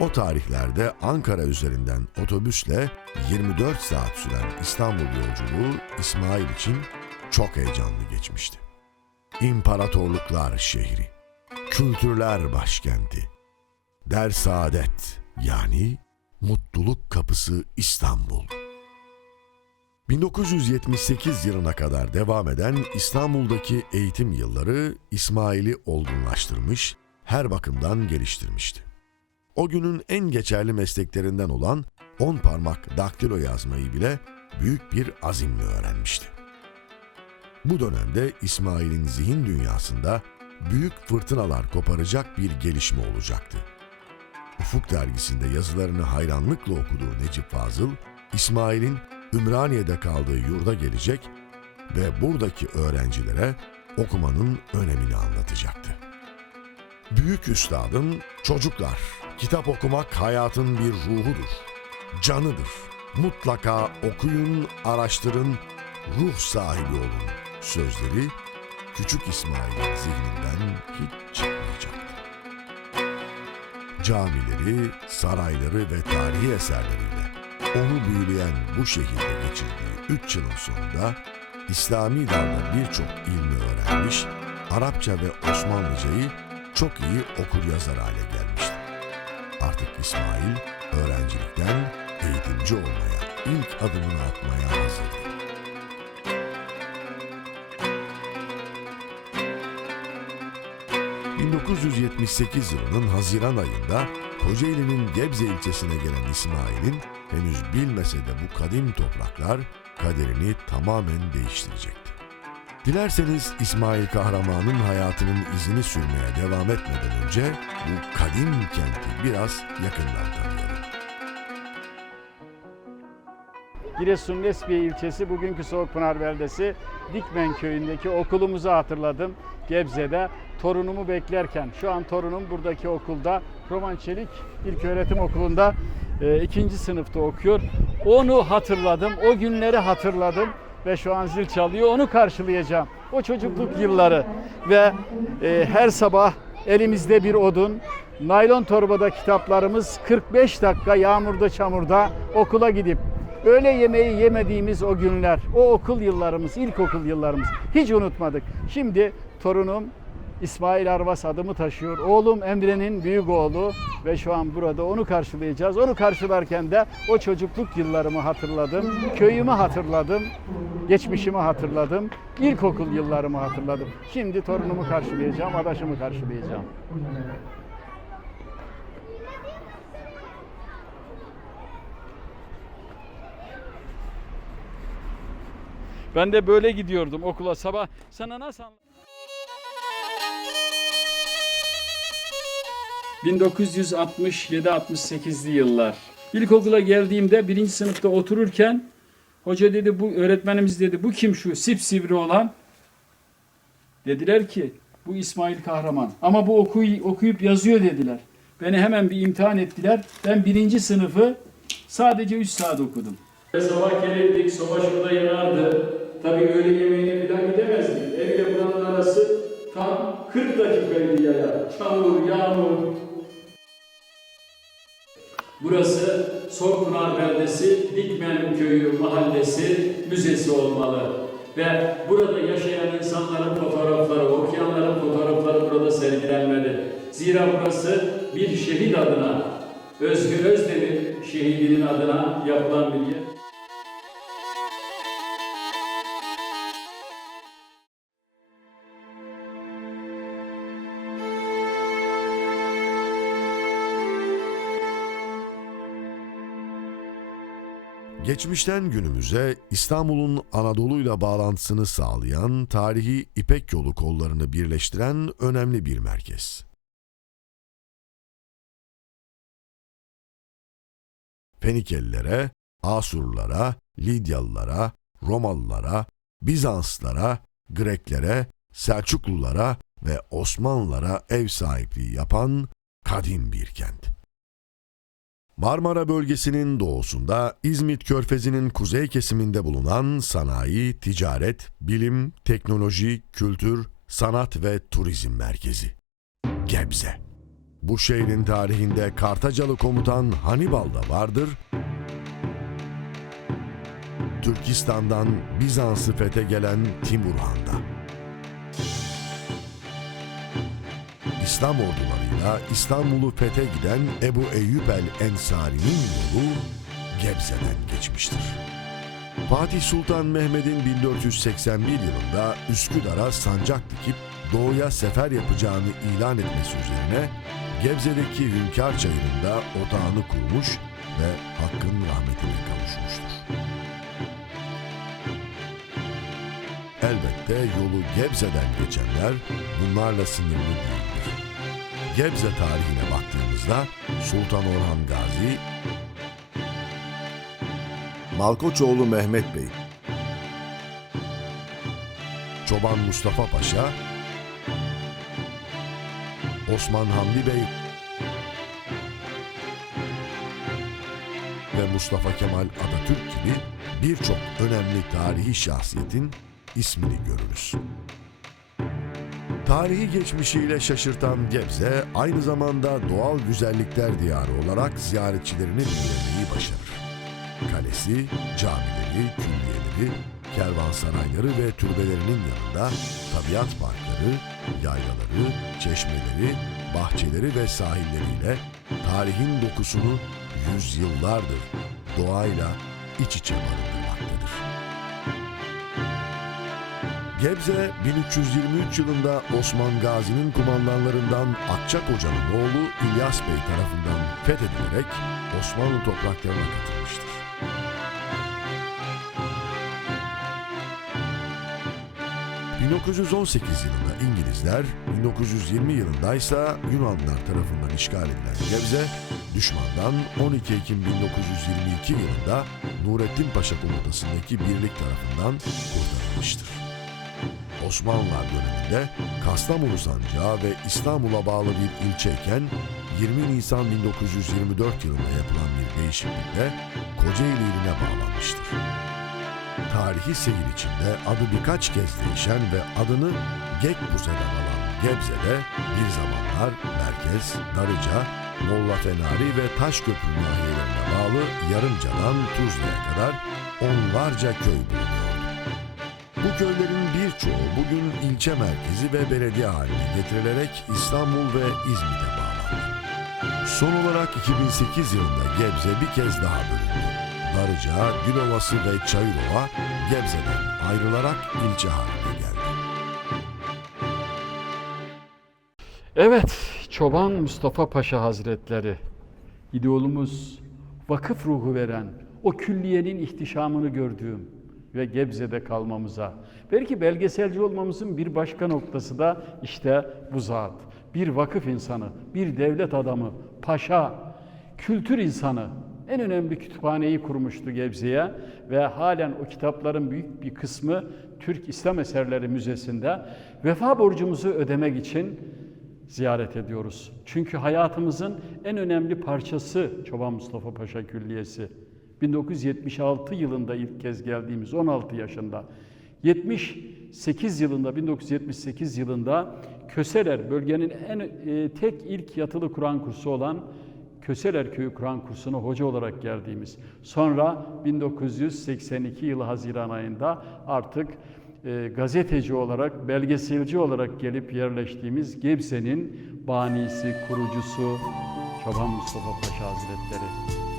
O tarihlerde Ankara üzerinden otobüsle 24 saat süren İstanbul yolculuğu İsmail için çok heyecanlı geçmişti. İmparatorluklar şehri, kültürler başkenti, der saadet yani mutluluk kapısı İstanbul. 1978 yılına kadar devam eden İstanbul'daki eğitim yılları İsmail'i olgunlaştırmış, her bakımdan geliştirmişti. O günün en geçerli mesleklerinden olan 10 parmak daktilo yazmayı bile büyük bir azimle öğrenmişti. Bu dönemde İsmail'in zihin dünyasında büyük fırtınalar koparacak bir gelişme olacaktı. Ufuk dergisinde yazılarını hayranlıkla okuduğu Necip Fazıl, İsmail'in Ümraniye'de kaldığı yurda gelecek ve buradaki öğrencilere okumanın önemini anlatacaktı. Büyük üstadım, çocuklar, kitap okumak hayatın bir ruhudur, canıdır. Mutlaka okuyun, araştırın, ruh sahibi olun sözleri küçük İsmail'in zihninden hiç çıkmayacaktı. Camileri, sarayları ve tarihi eserleriyle onu büyüleyen bu şehirde geçirdiği 3 yılın sonunda İslami dalda birçok ilmi öğrenmiş, Arapça ve Osmanlıcayı çok iyi okur yazar hale gelmişti. Artık İsmail öğrencilikten eğitimci olmaya, ilk adımını atmaya hazırdı. ...1978 yılının Haziran ayında Kocaeli'nin Gebze ilçesine gelen İsmail'in henüz bilmese de bu kadim topraklar kaderini tamamen değiştirecekti. Dilerseniz İsmail Kahraman'ın hayatının izini sürmeye devam etmeden önce bu kadim kenti biraz yakından tanıyalım. Giresun'un Esbiye ilçesi, bugünkü Soğukpınar beldesi Dikmen köyündeki okulumuzu hatırladım. Gebze'de torunumu beklerken, şu an torunum buradaki okulda, Roman Çelik İlköğretim Okulu'nda 2. sınıfta okuyor. Onu hatırladım, o günleri hatırladım ve şu an zil çalıyor, onu karşılayacağım. O çocukluk yılları ve her sabah elimizde bir odun, naylon torbada kitaplarımız, 45 dakika yağmurda çamurda okula gidip öğle yemeği yemediğimiz o günler, o okul yıllarımız, ilkokul yıllarımız hiç unutmadık. Şimdi torunum İsmail Arvas adımı taşıyor. Oğlum Emre'nin büyük oğlu ve şu an burada onu karşılayacağız. Onu karşılarken de o çocukluk yıllarımı hatırladım, köyümü hatırladım, geçmişimi hatırladım, ilkokul yıllarımı hatırladım. Şimdi torunumu karşılayacağım, adaşımı karşılayacağım. Ben de böyle gidiyordum okula sabah. Sana nasıl 1967-68'li yıllar. İlkokula geldiğimde 1. sınıfta otururken hoca dedi, bu öğretmenimiz dedi, bu kim şu sipsivri olan? Dediler ki bu İsmail Kahraman. Ama bu okuyup yazıyor dediler. Beni hemen bir imtihan ettiler. Ben 1. sınıfı sadece 3 saat okudum. Sabah gelirdik, soba şurada yanardı. Tabii öğle yemeğine falan gidemezdik. Evle buranın arası tam 40 dakikaydı yaya. Çamur, yağmur. Burası Soğukpınar beldesi, Dikmen köyü mahallesi müzesi olmalı. Ve burada yaşayan insanların fotoğrafları, okuyanların fotoğrafları burada sergilenmeli. Zira burası bir şehit adına, Özgür Özdemir şehidinin adına yapılan bir yer. Geçmişten günümüze İstanbul'un Anadolu'yla bağlantısını sağlayan tarihi İpek Yolu kollarını birleştiren önemli bir merkez. Fenikelilere, Asurlulara, Lidyalılara, Romalılara, Bizanslılara, Greklere, Selçuklulara ve Osmanlılara ev sahipliği yapan kadim bir kent. Marmara bölgesinin doğusunda İzmit Körfezi'nin kuzey kesiminde bulunan sanayi, ticaret, bilim, teknoloji, kültür, sanat ve turizm merkezi. Gebze. Bu şehrin tarihinde Kartacalı komutan Hannibal da vardır. Türkistan'dan Bizans'ı fethe gelen Timur Han da. İslam ordularıyla İstanbul'u fethe giden Ebu Eyyub el-Ensari'nin yolu Gebze'den geçmiştir. Fatih Sultan Mehmet'in 1481 yılında Üsküdar'a sancak dikip doğuya sefer yapacağını ilan etmesi üzerine Gebze'deki Hünkar Çayırı'nda otağını kurmuş ve Hakk'ın rahmetine kavuşmuştur. Elbette yolu Gebze'den geçenler bunlarla sınırlı değildir. Gebze tarihine baktığımızda Sultan Orhan Gazi, Malkoçoğlu Mehmet Bey, Çoban Mustafa Paşa, Osman Hamdi Bey ve Mustafa Kemal Atatürk gibi birçok önemli tarihi şahsiyetin ismini görürüz. Tarihi geçmişiyle şaşırtan Gebze, aynı zamanda doğal güzellikler diyarı olarak ziyaretçilerini büyülemeyi başarır. Kalesi, camileri, külliyeleri, kervansarayları ve türbelerinin yanında tabiat parkları, yaylaları, çeşmeleri, bahçeleri ve sahilleriyle tarihin dokusunu yüzyıllardır doğayla iç içe barındırmaktadır. Gebze, 1323 yılında Osman Gazi'nin kumandanlarından Akçakoca'nın oğlu İlyas Bey tarafından fethedilerek Osmanlı topraklarına katılmıştır. ...1918 yılında İngilizler, 1920 yılında ise Yunanlılar tarafından işgal edilen Gebze, düşmandan 12 Ekim 1922 yılında Nurettin Paşa komutasındaki birlik tarafından kurtarılmıştır. Osmanlılar döneminde Kastamonu sancağı ve İstanbul'a bağlı bir ilçeyken 20 Nisan 1924 yılında yapılan bir değişiklikle Kocaeli iline bağlanmıştır. Tarihi seyir içinde adı birkaç kez değişen ve adını Gekbuse'den alan Gebze'de bir zamanlar Merkez, Darıca, Mollafenari ve Taşköprü nahiyelerine bağlı Yarımca'dan Tuzla'ya kadar onlarca köy bulunuyordu. Bu köylerin birçoğu bugün ilçe merkezi ve belediye haline getirilerek İstanbul ve İzmit'e bağlandı. Son olarak 2008 yılında Gebze bir kez daha bölündü. Darıca, Gülovası ve Çayırova Gebze'den ayrılarak ilçe haline geldi. Evet, Çoban Mustafa Paşa Hazretleri, ideolumuz, vakıf ruhu veren, o külliyenin ihtişamını gördüğüm ve Gebze'de kalmamıza, belki belgeselci olmamızın bir başka noktası da işte bu zat. Bir vakıf insanı, bir devlet adamı, paşa, kültür insanı, en önemli kütüphaneyi kurmuştu Gebze'ye ve halen o kitapların büyük bir kısmı Türk İslam Eserleri Müzesi'nde. Vefa borcumuzu ödemek için ziyaret ediyoruz. Çünkü hayatımızın en önemli parçası Çoban Mustafa Paşa Külliyesi. 1976 yılında ilk kez geldiğimiz 16 yaşında. 1978 yılında Köseler, bölgenin tek ilk yatılı Kur'an kursu olan Köseler Köyü Kur'an kursuna hoca olarak geldiğimiz. Sonra 1982 yılı Haziran ayında artık gazeteci olarak, belgeselci olarak gelip yerleştiğimiz Gebze'nin banisi, kurucusu Çoban Mustafa Paşa Hazretleri. –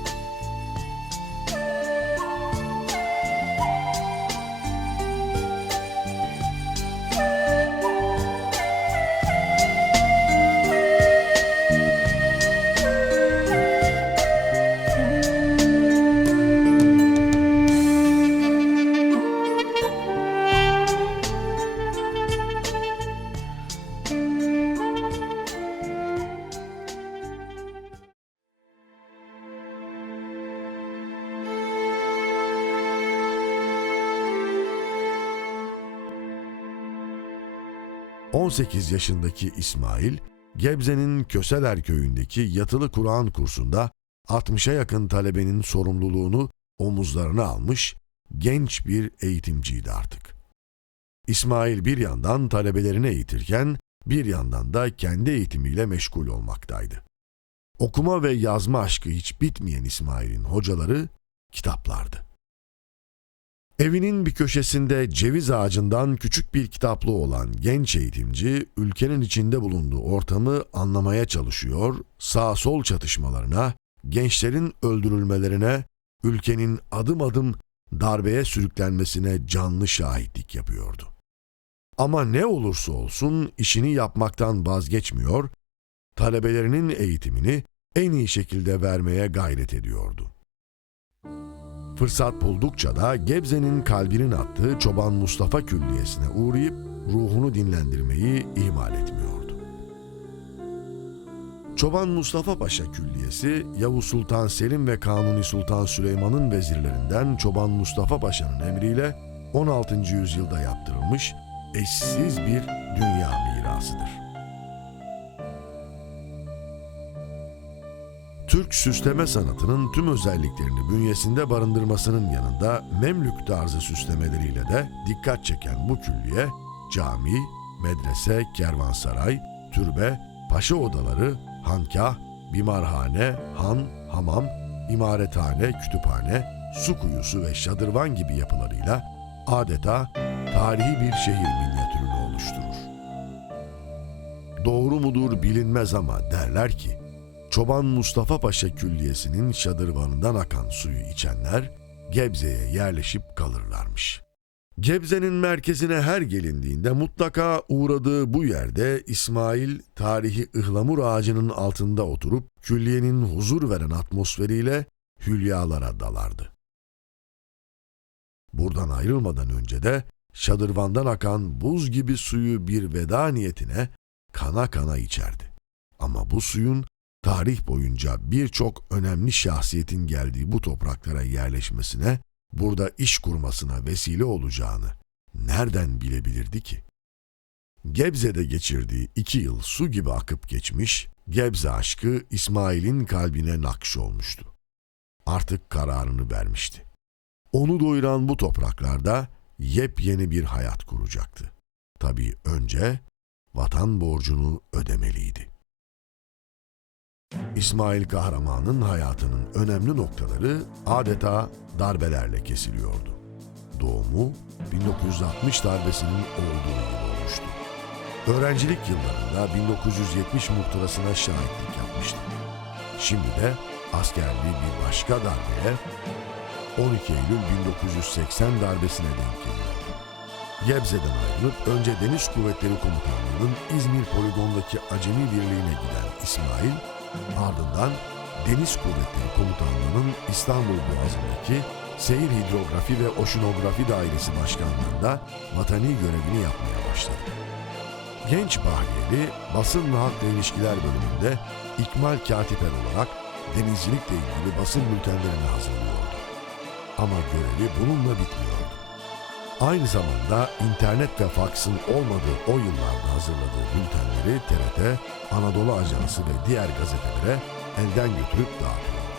18 yaşındaki İsmail, Gebze'nin Köseler köyündeki yatılı Kur'an kursunda 60'a yakın talebenin sorumluluğunu omuzlarına almış genç bir eğitimciydi artık. İsmail bir yandan talebelerini eğitirken bir yandan da kendi eğitimiyle meşgul olmaktaydı. Okuma ve yazma aşkı hiç bitmeyen İsmail'in hocaları kitaplardı. Evinin bir köşesinde ceviz ağacından küçük bir kitaplığı olan genç eğitimci, ülkenin içinde bulunduğu ortamı anlamaya çalışıyor, sağ-sol çatışmalarına, gençlerin öldürülmelerine, ülkenin adım adım darbeye sürüklenmesine canlı şahitlik yapıyordu. Ama ne olursa olsun işini yapmaktan vazgeçmiyor, talebelerinin eğitimini en iyi şekilde vermeye gayret ediyordu. Fırsat buldukça da Gebze'nin kalbinin attığı Çoban Mustafa Külliyesi'ne uğrayıp ruhunu dinlendirmeyi ihmal etmiyordu. Çoban Mustafa Paşa Külliyesi, Yavuz Sultan Selim ve Kanuni Sultan Süleyman'ın vezirlerinden Çoban Mustafa Paşa'nın emriyle 16. yüzyılda yaptırılmış eşsiz bir dünya mirasıdır. Türk süsleme sanatının tüm özelliklerini bünyesinde barındırmasının yanında Memlük tarzı süslemeleriyle de dikkat çeken bu külliye, cami, medrese, kervansaray, türbe, paşa odaları, hankah, bimarhane, han, hamam, imarethane, kütüphane, su kuyusu ve şadırvan gibi yapılarıyla adeta tarihi bir şehir minyatürünü oluşturur. Doğru mudur bilinmez ama derler ki, Çoban Mustafa Paşa Külliyesi'nin şadırvanından akan suyu içenler Gebze'ye yerleşip kalırlarmış. Gebze'nin merkezine her gelindiğinde mutlaka uğradığı bu yerde İsmail tarihi ıhlamur ağacının altında oturup külliyenin huzur veren atmosferiyle hülyalara dalardı. Buradan ayrılmadan önce de şadırvandan akan buz gibi suyu bir veda niyetine kana kana içerdi. Ama bu suyun tarih boyunca birçok önemli şahsiyetin geldiği bu topraklara yerleşmesine, burada iş kurmasına vesile olacağını nereden bilebilirdi ki? Gebze'de geçirdiği 2 yıl su gibi akıp geçmiş, Gebze aşkı İsmail'in kalbine nakş olmuştu. Artık kararını vermişti. Onu doyuran bu topraklarda yepyeni bir hayat kuracaktı. Tabii önce vatan borcunu ödemeliydi. İsmail Kahraman'ın hayatının önemli noktaları adeta darbelerle kesiliyordu. Doğumu 1960 darbesinin olduğu yıl olmuştu. Öğrencilik yıllarında 1970 muhtırasına şahitlik yapmıştı. Şimdi de askerliği bir başka darbeye, 12 Eylül 1980 darbesine denk geliyordu. Gebze'den ayrılıp önce Deniz Kuvvetleri Komutanlığı'nın İzmir Poligon'daki Acemi Birliği'ne giden İsmail, ardından Deniz Kuvvetleri Komutanlığı'nın İstanbul Boğazı'ndaki Seyir Hidrografi ve Oşinografi Dairesi Başkanlığı'nda vatani görevini yapmaya başladı. Genç Bahriyeli, basın ve halkla ilişkiler bölümünde ikmal katiper olarak denizcilikle ilgili basın bültenlerini hazırlıyordu. Ama görevi bununla bitmiyordu. Aynı zamanda internet ve faksın olmadığı o yıllarda hazırladığı bültenleri TRT, Anadolu Ajansı ve diğer gazetelere elden götürüp dağıtıyordu.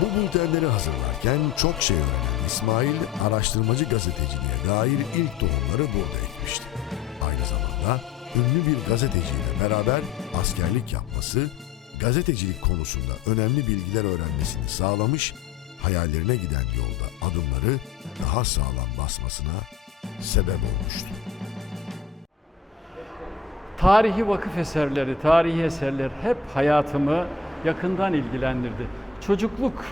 Bu bültenleri hazırlarken çok şey öğrenen İsmail, araştırmacı gazeteciliğe dair ilk tohumları burada ekmişti. Aynı zamanda ünlü bir gazeteciyle beraber askerlik yapması, gazetecilik konusunda önemli bilgiler öğrenmesini sağlamış, hayallerine giden yolda adımları daha sağlam basmasına sebep olmuştu. Tarihi vakıf eserleri, tarihi eserler hep hayatımı yakından ilgilendirdi. Çocukluk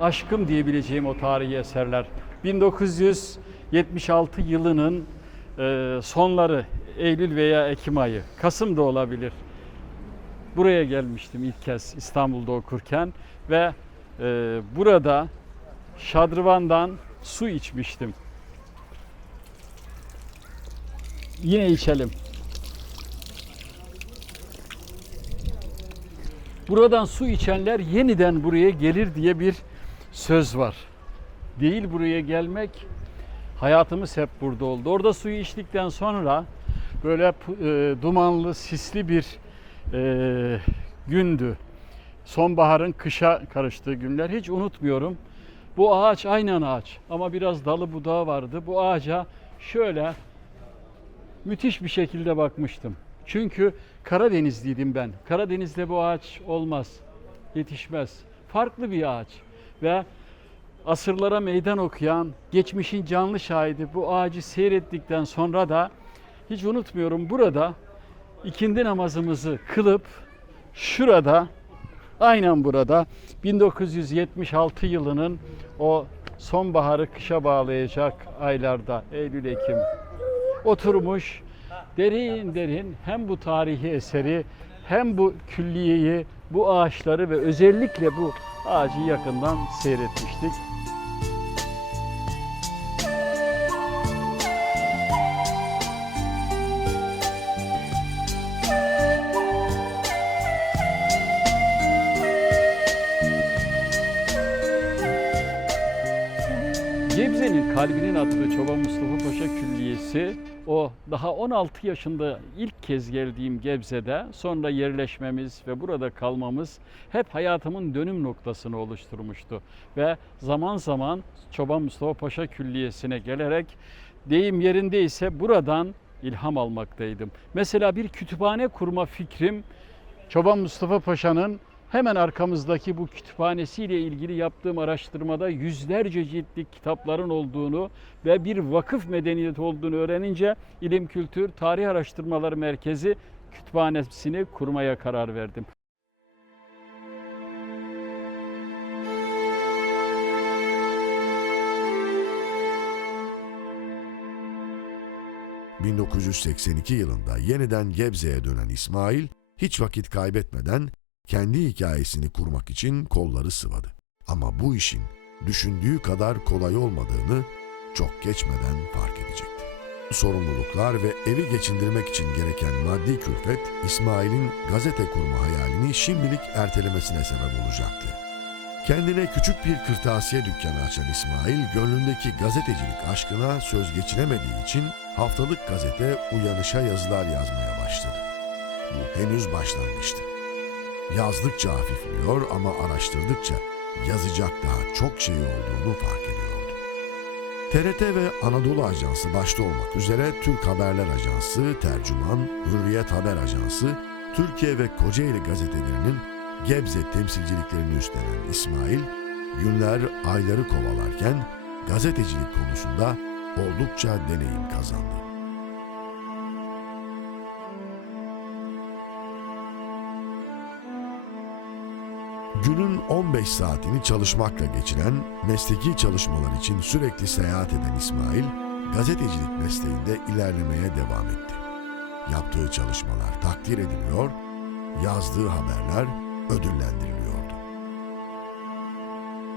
aşkım diyebileceğim o tarihi eserler. 1976 yılının sonları, Eylül veya Ekim ayı, Kasım da olabilir. Buraya gelmiştim ilk kez İstanbul'da okurken ve burada şadırvandan su içmiştim. Yine içelim. Buradan su içenler yeniden buraya gelir diye bir söz var. Değil buraya gelmek, hayatımız hep burada oldu. Orada suyu içtikten sonra böyle dumanlı, sisli bir gündü. Sonbaharın kışa karıştığı günler, hiç unutmuyorum. Bu ağaç aynen ağaç ama biraz dalı budağı vardı. Bu ağaca şöyle müthiş bir şekilde bakmıştım. Çünkü Karadenizliydim ben. Karadeniz'de bu ağaç olmaz, yetişmez. Farklı bir ağaç ve asırlara meydan okuyan, geçmişin canlı şahidi bu ağacı seyrettikten sonra da hiç unutmuyorum, burada ikindi namazımızı kılıp şurada, aynen burada 1976 yılının o sonbaharı kışa bağlayacak aylarda, Eylül-Ekim oturmuş derin derin hem bu tarihi eseri hem bu külliyeyi, bu ağaçları ve özellikle bu ağacı yakından seyretmiştik. Gebze'nin kalbinin attığı Çoban Mustafa Paşa Külliyesi o daha 16 yaşında ilk kez geldiğim Gebze'de sonra yerleşmemiz ve burada kalmamız hep hayatımın dönüm noktasını oluşturmuştu. Ve zaman zaman Çoban Mustafa Paşa Külliyesi'ne gelerek deyim yerindeyse buradan ilham almaktaydım. Mesela bir kütüphane kurma fikrim Çoban Mustafa Paşa'nın hemen arkamızdaki bu kütüphanesiyle ilgili yaptığım araştırmada yüzlerce ciltlik kitapların olduğunu ve bir vakıf medeniyeti olduğunu öğrenince İlim Kültür Tarih Araştırmaları Merkezi kütüphanesini kurmaya karar verdim. ...1982 yılında yeniden Gebze'ye dönen İsmail, hiç vakit kaybetmeden kendi hikayesini kurmak için kolları sıvadı. Ama bu işin düşündüğü kadar kolay olmadığını çok geçmeden fark edecekti. Sorumluluklar ve evi geçindirmek için gereken maddi külfet, İsmail'in gazete kurma hayalini şimdilik ertelemesine sebep olacaktı. Kendine küçük bir kırtasiye dükkanı açan İsmail, gönlündeki gazetecilik aşkına söz geçiremediği için haftalık gazete Uyanış'a yazılar yazmaya başladı. Bu henüz başlangıçtı. Yazdıkça hafifliyor ama araştırdıkça yazacak daha çok şey olduğunu fark ediyordu. TRT ve Anadolu Ajansı başta olmak üzere Türk Haberler Ajansı, Tercüman, Hürriyet Haber Ajansı, Türkiye ve Kocaeli gazetelerinin Gebze temsilciliklerini üstlenen İsmail, günler ayları kovalarken gazetecilik konusunda oldukça deneyim kazandı. Günün 15 saatini çalışmakla geçiren, mesleki çalışmalar için sürekli seyahat eden İsmail, gazetecilik mesleğinde ilerlemeye devam etti. Yaptığı çalışmalar takdir ediliyor, yazdığı haberler ödüllendiriliyordu.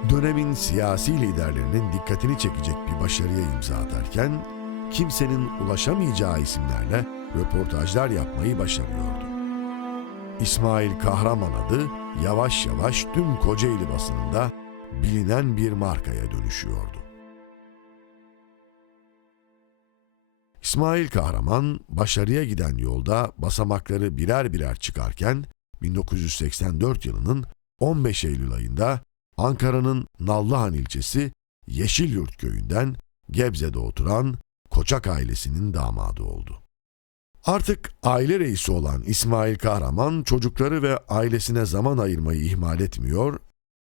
Dönemin siyasi liderlerinin dikkatini çekecek bir başarıya imza atarken, kimsenin ulaşamayacağı isimlerle röportajlar yapmayı başarıyordu. İsmail Kahraman adı yavaş yavaş tüm Kocaeli basınında bilinen bir markaya dönüşüyordu. İsmail Kahraman başarıya giden yolda basamakları birer birer çıkarken 1984 yılının 15 Eylül ayında Ankara'nın Nallıhan ilçesi Yeşilyurt köyünden Gebze'de oturan Koçak ailesinin damadı oldu. Artık aile reisi olan İsmail Kahraman çocukları ve ailesine zaman ayırmayı ihmal etmiyor,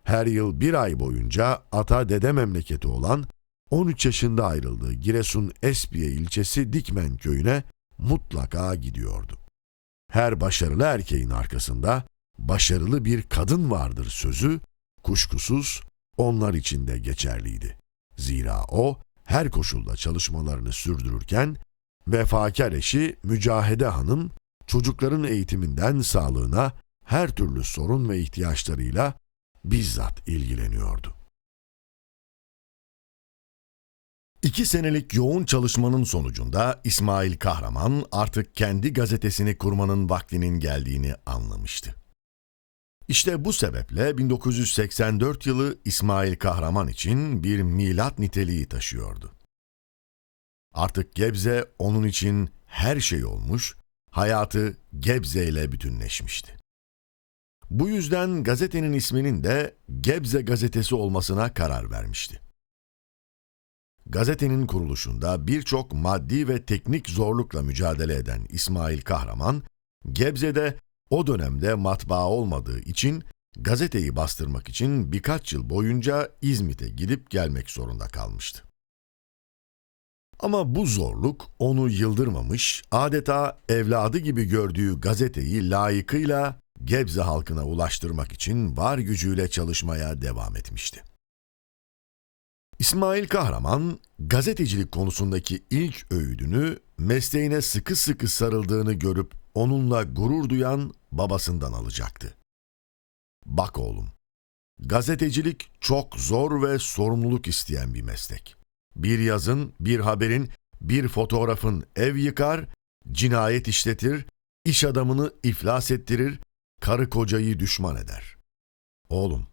her yıl bir ay boyunca ata dede memleketi olan 13 yaşında ayrıldığı Giresun Espiye ilçesi Dikmen köyüne mutlaka gidiyordu. Her başarılı erkeğin arkasında başarılı bir kadın vardır sözü kuşkusuz onlar için de geçerliydi. Zira o her koşulda çalışmalarını sürdürürken vefakar eşi Mücahede Hanım çocukların eğitiminden sağlığına her türlü sorun ve ihtiyaçlarıyla bizzat ilgileniyordu. 2 senelik yoğun çalışmanın sonucunda İsmail Kahraman artık kendi gazetesini kurmanın vaktinin geldiğini anlamıştı. İşte bu sebeple 1984 yılı İsmail Kahraman için bir milat niteliği taşıyordu. Artık Gebze onun için her şey olmuş, hayatı Gebze ile bütünleşmişti. Bu yüzden gazetenin isminin de Gebze Gazetesi olmasına karar vermişti. Gazetenin kuruluşunda birçok maddi ve teknik zorlukla mücadele eden İsmail Kahraman, Gebze'de o dönemde matbaa olmadığı için gazeteyi bastırmak için birkaç yıl boyunca İzmit'e gidip gelmek zorunda kalmıştı. Ama bu zorluk onu yıldırmamış, adeta evladı gibi gördüğü gazeteyi layıkıyla Gebze halkına ulaştırmak için var gücüyle çalışmaya devam etmişti. İsmail Kahraman, gazetecilik konusundaki ilk öğüdünü mesleğine sıkı sıkı sarıldığını görüp onunla gurur duyan babasından alacaktı. Bak oğlum, gazetecilik çok zor ve sorumluluk isteyen bir meslek. Bir yazın, bir haberin, bir fotoğrafın ev yıkar, cinayet işletir, iş adamını iflas ettirir, karı kocayı düşman eder. Oğlum,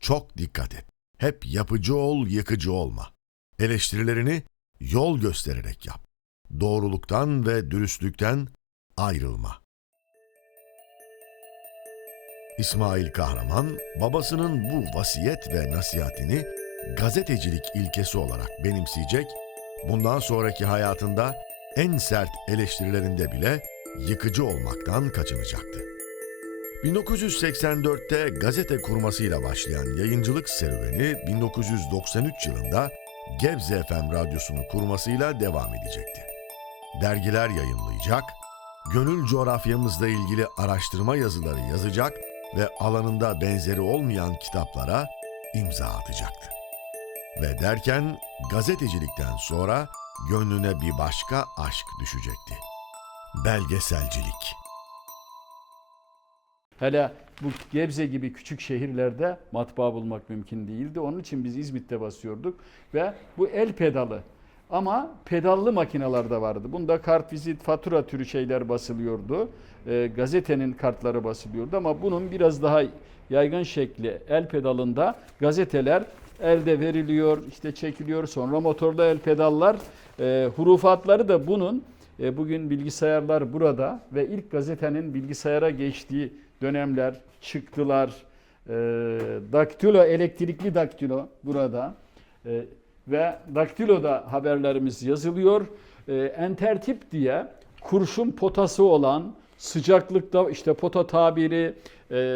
çok dikkat et. Hep yapıcı ol, yıkıcı olma. Eleştirilerini yol göstererek yap. doğruluktan ve dürüstlükten ayrılma. İsmail Kahraman, babasının bu vasiyet ve nasihatini gazetecilik ilkesi olarak benimseyecek, bundan sonraki hayatında en sert eleştirilerinde bile yıkıcı olmaktan kaçınacaktı. 1984'te gazete kurmasıyla başlayan yayıncılık serüveni 1993 yılında Gebze FM radyosunu kurmasıyla devam edecekti. Dergiler yayınlayacak, gönül coğrafyamızla ilgili araştırma yazıları yazacak ve alanında benzeri olmayan kitaplara imza atacaktı. Ve derken gazetecilikten sonra gönlüne bir başka aşk düşecekti. Belgeselcilik. Hele bu Gebze gibi küçük şehirlerde matbaa bulmak mümkün değildi. Onun için biz İzmit'te basıyorduk ve bu el pedalı ama pedallı makineler de vardı. Bunda kartvizit, fatura türü şeyler basılıyordu. Gazetenin kartları basılıyordu ama bunun biraz daha yaygın şekli el pedalında gazeteler elde veriliyor, işte çekiliyor. Sonra motorlu el pedallar, hurufatları da bunun bugün bilgisayarlar burada ve ilk gazetenin bilgisayara geçtiği dönemler, çıktılar, daktilo, elektrikli daktilo burada ve daktiloda haberlerimiz yazılıyor. Entertip diye kurşun potası olan sıcaklıkta işte pota tabiri,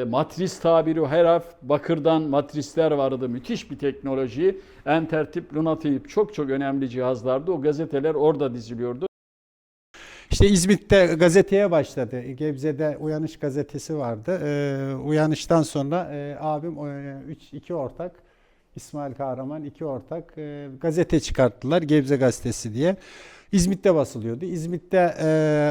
matris tabiri, her harf bakırdan matrisler vardı. Müthiş bir teknoloji. Entertip, lunatip çok önemli cihazlardı. O gazeteler orada diziliyordu. İşte İzmit'te gazeteye başladı. Gebze'de Uyanış gazetesi vardı. Uyanış'tan sonra abim iki ortak, İsmail Kahraman iki ortak gazete çıkarttılar. Gebze gazetesi diye. İzmit'te basılıyordu. İzmit'te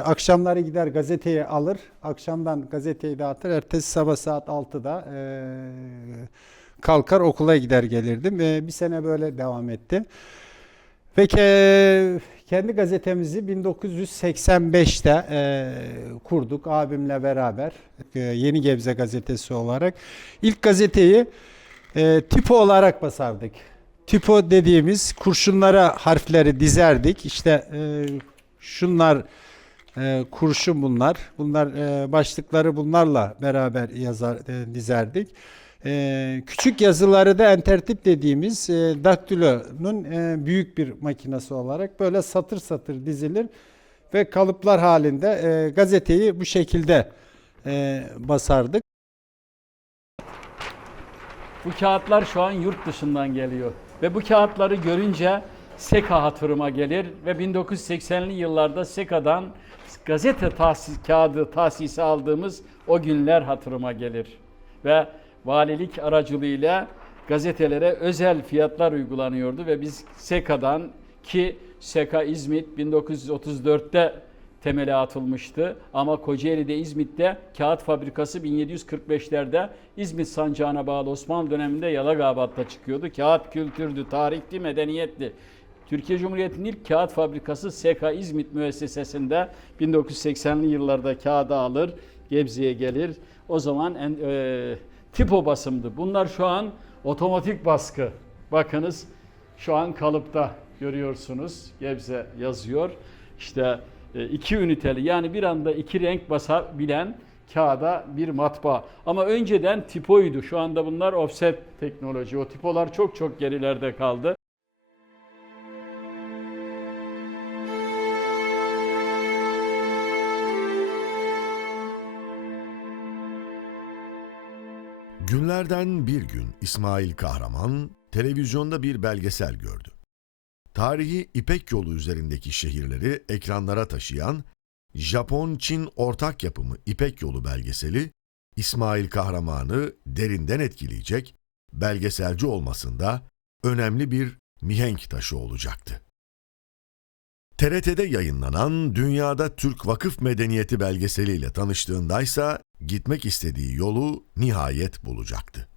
akşamları gider gazeteyi alır. Akşamdan gazeteyi dağıtır. Ertesi sabah saat 6'da kalkar okula gider gelirdim. Bir sene böyle devam etti. Ve kendi gazetemizi 1985'te kurduk abimle beraber. Yeni Gebze gazetesi olarak. İlk gazeteyi tipo olarak basardık. Tipo dediğimiz kurşunlara harfleri dizerdik. İşte şunlar kurşun bunlar. Bunlar başlıkları bunlarla beraber dizerdik. Küçük yazıları da entertip dediğimiz daktilonun büyük bir makinesi olarak böyle satır satır dizilir ve kalıplar halinde gazeteyi bu şekilde basardık. Bu kağıtlar şu an yurt dışından geliyor ve bu kağıtları görünce SEKA hatırıma gelir ve 1980'li yıllarda SEKA'dan gazete kağıdı tahsisi aldığımız o günler hatırıma gelir ve valilik aracılığıyla gazetelere özel fiyatlar uygulanıyordu ve biz SEKA'dan, ki SEKA İzmit 1934'te temeli atılmıştı ama Kocaeli'de, İzmit'te kağıt fabrikası 1745'lerde İzmit sancağına bağlı Osmanlı döneminde Yalagabat'ta çıkıyordu. Kağıt kültürdü, tarihti, medeniyetti. Türkiye Cumhuriyeti'nin ilk kağıt fabrikası SEKA İzmit müessesesinde 1980'li yıllarda kağıdı alır, Gebze'ye gelir. O zaman tipo basımdı. Bunlar şu an otomatik baskı. Bakınız şu an kalıpta görüyorsunuz. Gebze yazıyor. İşte 2 üniteli, yani bir anda 2 renk basabilen kağıda bir matbaa. Ama önceden tipoydu. Şu anda bunlar offset teknoloji. O tipolar çok gerilerde kaldı. Günlerden bir gün İsmail Kahraman televizyonda bir belgesel gördü. Tarihi İpek Yolu üzerindeki şehirleri ekranlara taşıyan Japon-Çin ortak yapımı İpek Yolu belgeseli İsmail Kahraman'ı derinden etkileyecek, belgeselci olmasında önemli bir mihenk taşı olacaktı. TRT'de yayınlanan Dünyada Türk Vakıf Medeniyeti belgeseliyle tanıştığındaysa gitmek istediği yolu nihayet bulacaktı.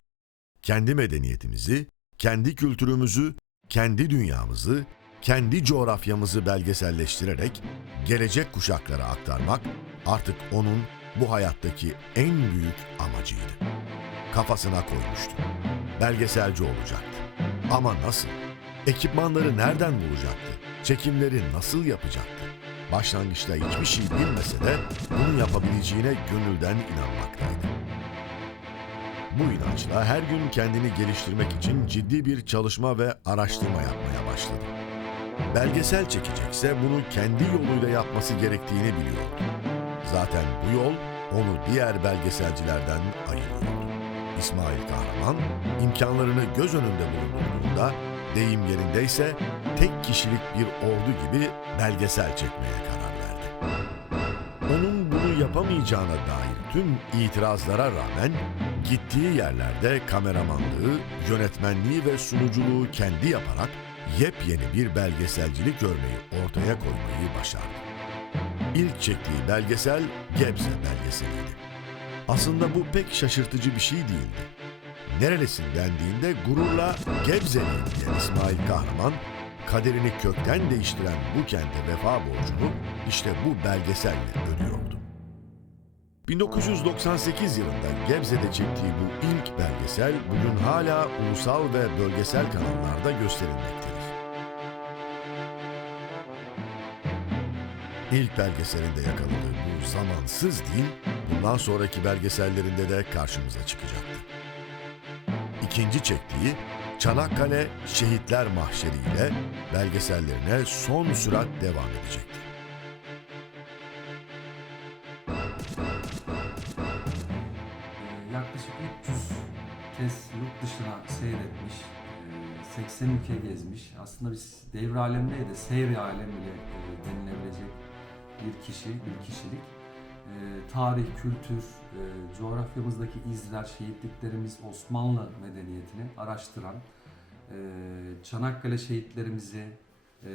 Kendi medeniyetimizi, kendi kültürümüzü, kendi dünyamızı, kendi coğrafyamızı belgeselleştirerek gelecek kuşaklara aktarmak artık onun bu hayattaki en büyük amacıydı. Kafasına koymuştu. Belgeselci olacaktı. Ama nasıl? Ekipmanları nereden bulacaktı? Çekimleri nasıl yapacaktı? Başlangıçta hiçbir şey bilmese de bunu yapabileceğine gönülden inanmaktaydı. Bu inançla her gün kendini geliştirmek için ciddi bir çalışma ve araştırma yapmaya başladı. Belgesel çekecekse bunu kendi yoluyla yapması gerektiğini biliyordu. Zaten bu yol onu diğer belgeselcilerden ayırıyordu. İsmail Kahraman, imkanlarını göz önünde bulundurduğunda, deyim yerindeyse tek kişilik bir ordu gibi belgesel çekmeye karar verdi. Onun bunu yapamayacağına dair tüm itirazlara rağmen gittiği yerlerde kameramanlığı, yönetmenliği ve sunuculuğu kendi yaparak yepyeni bir belgeselcilik örneği ortaya koymayı başardı. İlk çektiği belgesel Gebze belgeseliydi. Aslında bu pek şaşırtıcı bir şey değildi. Nerelisin dendiğinde gururla Gebzeliyim diyen İsmail Kahraman, kaderini kökten değiştiren bu kente vefa borcunu işte bu belgeselle ödüyordu. 1998 yılında Gebze'de çektiği bu ilk belgesel bugün hala ulusal ve bölgesel kanallarda gösterilmektedir. İlk belgeselinde yakaladığı bu zamansız dil, bundan sonraki belgesellerinde de karşımıza çıkacaktı. İkinci çektiği Çanakkale Şehitler Mahşeri ile belgesellerine son sürat devam edecekti. Yaklaşık 300 kez yurt dışına seyretmiş, 80 ülke gezmiş. Aslında biz devre alem değil de seyri alem bile denilebilecek bir kişi, bir kişilik. Tarih, kültür, coğrafyamızdaki izler, şehitliklerimiz, Osmanlı medeniyetini araştıran, Çanakkale şehitlerimizi,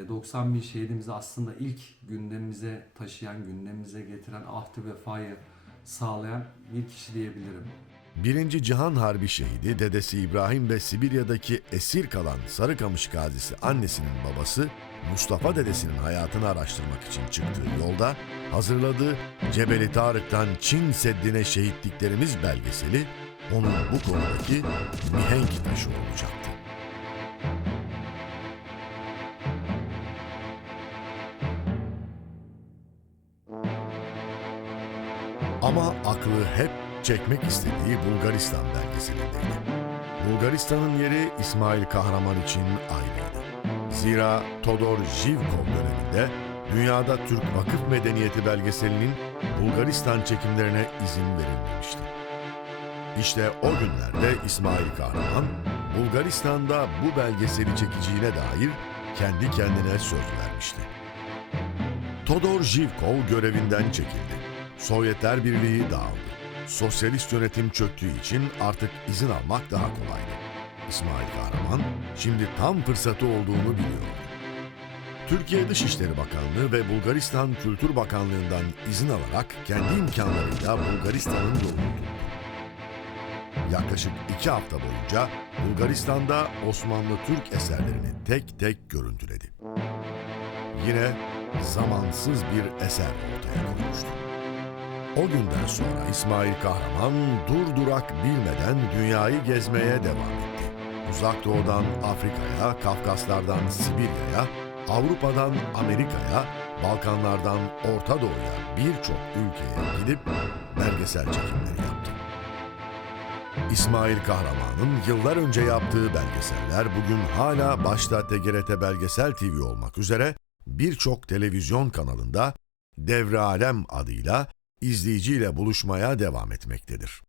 90 bin şehidimizi aslında ilk gündemimize taşıyan, gündemimize getiren, ahd-ı vefayı sağlayan bir kişi diyebilirim. Birinci Cihan Harbi şehidi dedesi İbrahim ve Sibirya'daki esir kalan Sarıkamış gazisi annesinin babası Mustafa dedesinin hayatını araştırmak için çıktığı yolda hazırladığı Cebeli Tarık'tan Çin Seddi'ne şehitliklerimiz belgeseli onun bu konudaki mihenk taşı olacaktı. Ama aklı hep çekmek istediği Bulgaristan belgeselindeydi. Bulgaristan'ın yeri İsmail Kahraman için ayrıydı. Zira Todor Zhivkov döneminde dünyada Türk Vakıf Medeniyeti belgeselinin Bulgaristan çekimlerine izin verilmemişti. İşte o günlerde İsmail Kahraman, Bulgaristan'da bu belgeseli çekeceğine dair kendi kendine söz vermişti. Todor Zhivkov görevinden çekildi. Sovyetler Birliği dağıldı. Sosyalist yönetim çöktüğü için artık izin almak daha kolaydı. İsmail Kahraman şimdi tam fırsatı olduğunu biliyordu. Türkiye Dışişleri Bakanlığı ve Bulgaristan Kültür Bakanlığı'ndan izin alarak kendi imkanlarıyla Bulgaristan'ın yolunu tuttu. Yaklaşık 2 hafta boyunca Bulgaristan'da Osmanlı Türk eserlerini tek tek görüntüledi. Yine zamansız bir eser ortaya koymuştu. O günden sonra İsmail Kahraman durdurak bilmeden dünyayı gezmeye devam etti. Uzak Doğu'dan Afrika'ya, Kafkaslardan Sibirya'ya, Avrupa'dan Amerika'ya, Balkanlardan Orta Doğu'ya birçok ülkeye gidip belgesel çekimleri yaptı. İsmail Kahraman'ın yıllar önce yaptığı belgeseller bugün hala başta TGRT Belgesel TV olmak üzere birçok televizyon kanalında Devre Alem adıyla izleyiciyle buluşmaya devam etmektedir.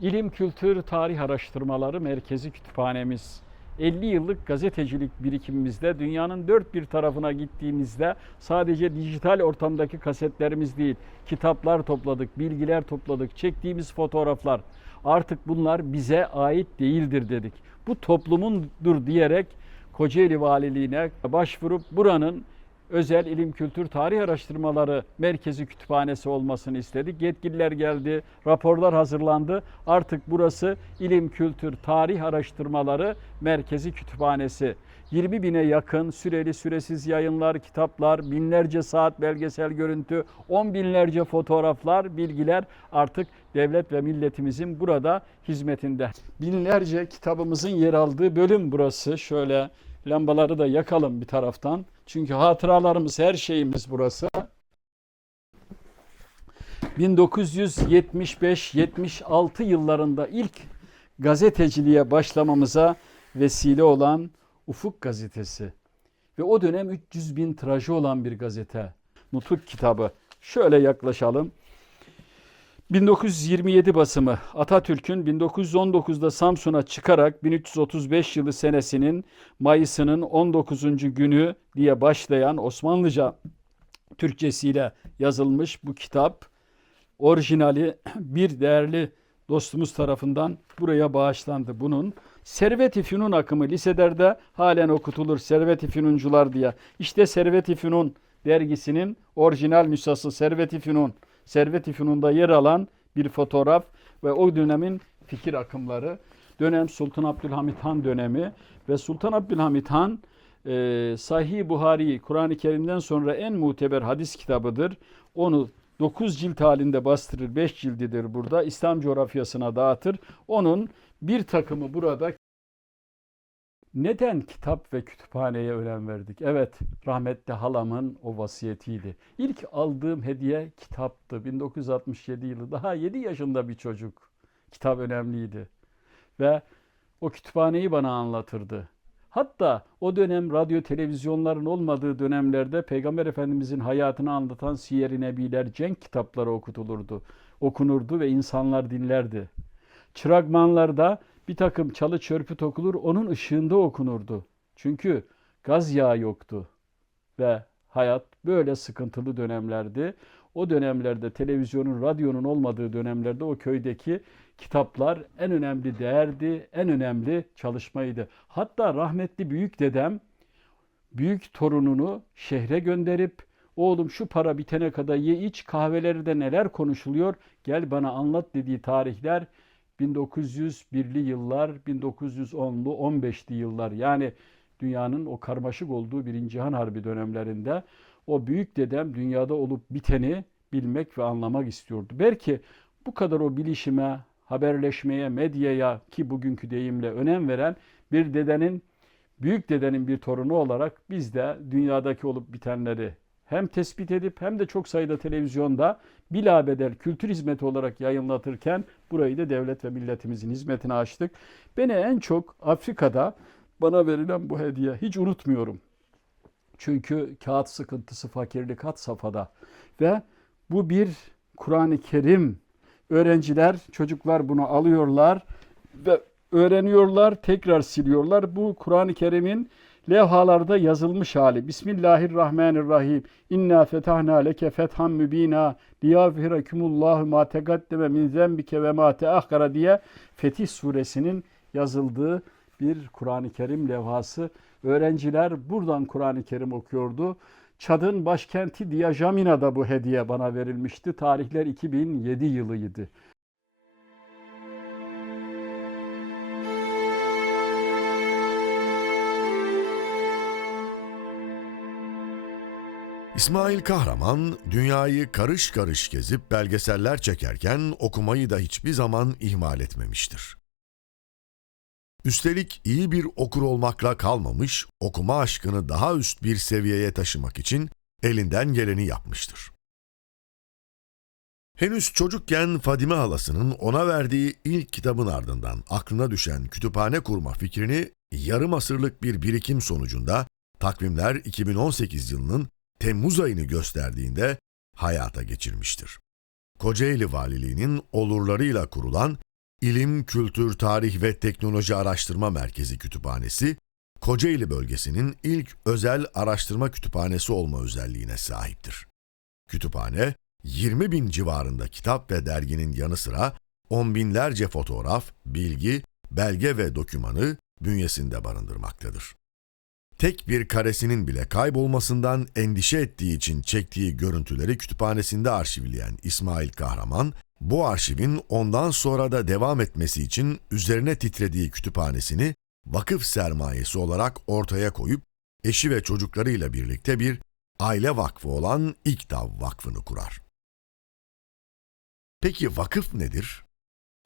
İlim, Kültür, Tarih Araştırmaları Merkezi Kütüphanemiz. 50 yıllık gazetecilik birikimimizde dünyanın dört bir tarafına gittiğimizde sadece dijital ortamdaki kasetlerimiz değil, kitaplar topladık, bilgiler topladık, çektiğimiz fotoğraflar. Artık bunlar bize ait değildir dedik. Bu toplumundur diyerek Kocaeli Valiliğine başvurup buranın özel ilim, kültür, tarih araştırmaları merkezi kütüphanesi olmasını istedik. Yetkililer geldi, raporlar hazırlandı. Artık burası ilim, kültür, tarih araştırmaları merkezi kütüphanesi. 20 bine yakın süreli süresiz yayınlar, kitaplar, binlerce saat belgesel görüntü, 10 binlerce fotoğraflar, bilgiler artık devlet ve milletimizin burada hizmetinde. Binlerce kitabımızın yer aldığı bölüm burası. Şöyle lambaları da yakalım bir taraftan. Çünkü hatıralarımız, her şeyimiz burası. 1975-76 yıllarında ilk gazeteciliğe başlamamıza vesile olan Ufuk Gazetesi ve o dönem 300 bin tirajı olan bir gazete. Nutuk kitabı. Şöyle yaklaşalım. 1927 basımı Atatürk'ün 1919'da Samsun'a çıkarak 1335 yılı senesinin Mayıs'ının 19. günü diye başlayan Osmanlıca Türkçesiyle yazılmış bu kitap orijinali bir değerli dostumuz tarafından buraya bağışlandı. Bunun Servet-i Fünun akımı liselerde halen okutulur. Servet-i Fünuncular diye. İşte Servet-i Fünun dergisinin orijinal nüshası Servet-i Fünun. Servet-i Fünun'da yer alan bir fotoğraf ve o dönemin fikir akımları. Dönem Sultan Abdülhamit Han dönemi ve Sultan Abdülhamit Han Sahih Buhari, Kur'an-ı Kerim'den sonra en muteber hadis kitabıdır. Onu 9 cilt halinde bastırır, 5 cildidir burada. İslam coğrafyasına dağıtır. Onun bir takımı burada. Neden kitap ve kütüphaneye önem verdik? Evet, rahmetli halamın o vasiyetiydi. İlk aldığım hediye kitaptı. 1967 yılı, daha 7 yaşında bir çocuk. Kitap önemliydi. Ve o kütüphaneyi bana anlatırdı. Hatta o dönem radyo televizyonların olmadığı dönemlerde Peygamber Efendimizin hayatını anlatan Siyer-i Nebiler, Cenk kitapları okutulurdu. Okunurdu ve insanlar dinlerdi. Çıragmanlarda bir takım çalı çörpüt okulur, onun ışığında okunurdu. Çünkü gaz yağı yoktu ve hayat böyle sıkıntılı dönemlerdi. O dönemlerde televizyonun, radyonun olmadığı dönemlerde o köydeki kitaplar en önemli değerdi, en önemli çalışmaydı. Hatta rahmetli büyük dedem büyük torununu şehre gönderip oğlum şu para bitene kadar ye iç, kahvelerde neler konuşuluyor gel bana anlat dediği tarihler 1901'li yıllar, 1910'lu 15'li yıllar, yani dünyanın o karmaşık olduğu Birinci Cihan Harbi dönemlerinde o büyük dedem dünyada olup biteni bilmek ve anlamak istiyordu. Belki bu kadar o bilişime, haberleşmeye, medyaya ki bugünkü deyimle önem veren bir dedenin, büyük dedenin bir torunu olarak biz de dünyadaki olup bitenleri hem tespit edip hem de çok sayıda televizyonda bilabedel kültür hizmeti olarak yayınlatırken burayı da devlet ve milletimizin hizmetine açtık. Beni en çok Afrika'da bana verilen bu hediye hiç unutmuyorum. Çünkü kağıt sıkıntısı, fakirlik had safhada ve bu bir Kur'an-ı Kerim. Öğrenciler, çocuklar bunu alıyorlar ve öğreniyorlar, tekrar siliyorlar. Bu Kur'an-ı Kerim'in levhalarda yazılmış hali. Bismillahirrahmanirrahim. İnna fetahna leke fethan mübina liyagfirakumullahu ma tegaddeme min zenbike ve ma teahhara diye Fetih suresinin yazıldığı bir Kur'an-ı Kerim levhası. Öğrenciler buradan Kur'an-ı Kerim okuyordu. Çad'ın başkenti Diyajamina'da bu hediye bana verilmişti. Tarihler 2007 yılıydı. İsmail Kahraman dünyayı karış karış gezip belgeseller çekerken okumayı da hiçbir zaman ihmal etmemiştir. Üstelik iyi bir okur olmakla kalmamış, okuma aşkını daha üst bir seviyeye taşımak için elinden geleni yapmıştır. Henüz çocukken Fadime halasının ona verdiği ilk kitabın ardından aklına düşen kütüphane kurma fikrini yarım asırlık bir birikim sonucunda takvimler 2018 yılının Temmuz ayını gösterdiğinde hayata geçirmiştir. Kocaeli Valiliği'nin olurlarıyla kurulan İlim, Kültür, Tarih ve Teknoloji Araştırma Merkezi Kütüphanesi, Kocaeli bölgesinin ilk özel araştırma kütüphanesi olma özelliğine sahiptir. Kütüphane, 20 bin civarında kitap ve derginin yanı sıra on binlerce fotoğraf, bilgi, belge ve dokümanı bünyesinde barındırmaktadır. tek bir karesinin bile kaybolmasından endişe ettiği için çektiği görüntüleri kütüphanesinde arşivleyen İsmail Kahraman, bu arşivin ondan sonra da devam etmesi için üzerine titrediği kütüphanesini vakıf sermayesi olarak ortaya koyup eşi ve çocuklarıyla birlikte bir aile vakfı olan İKTAV Vakfı'nı kurar. Peki vakıf nedir?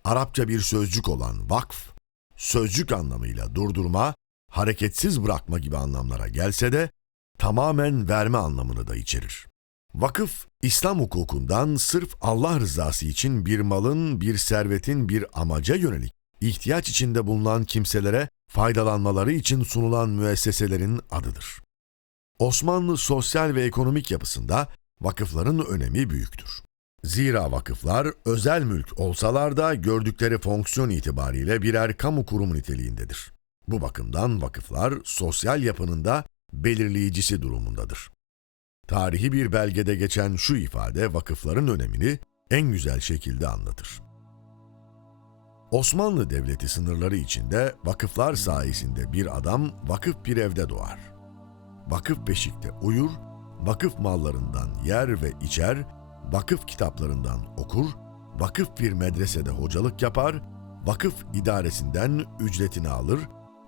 Arapça bir sözcük olan vakf, sözcük anlamıyla durdurma, hareketsiz bırakma gibi anlamlara gelse de tamamen verme anlamını da içerir. Vakıf, İslam hukukundan sırf Allah rızası için bir malın, bir servetin bir amaca yönelik ihtiyaç içinde bulunan kimselere faydalanmaları için sunulan müesseselerin adıdır. Osmanlı sosyal ve ekonomik yapısında vakıfların önemi büyüktür. Zira vakıflar özel mülk olsalar da gördükleri fonksiyon itibariyle birer kamu kurumu niteliğindedir. Bu bakımdan vakıflar sosyal yapının da belirleyicisi durumundadır. Tarihi bir belgede geçen şu ifade vakıfların önemini en güzel şekilde anlatır. Osmanlı Devleti sınırları içinde vakıflar sayesinde bir adam vakıf bir evde doğar. Vakıf beşikte uyur, vakıf mallarından yer ve içer, vakıf kitaplarından okur, vakıf bir medresede hocalık yapar, vakıf idaresinden ücretini alır,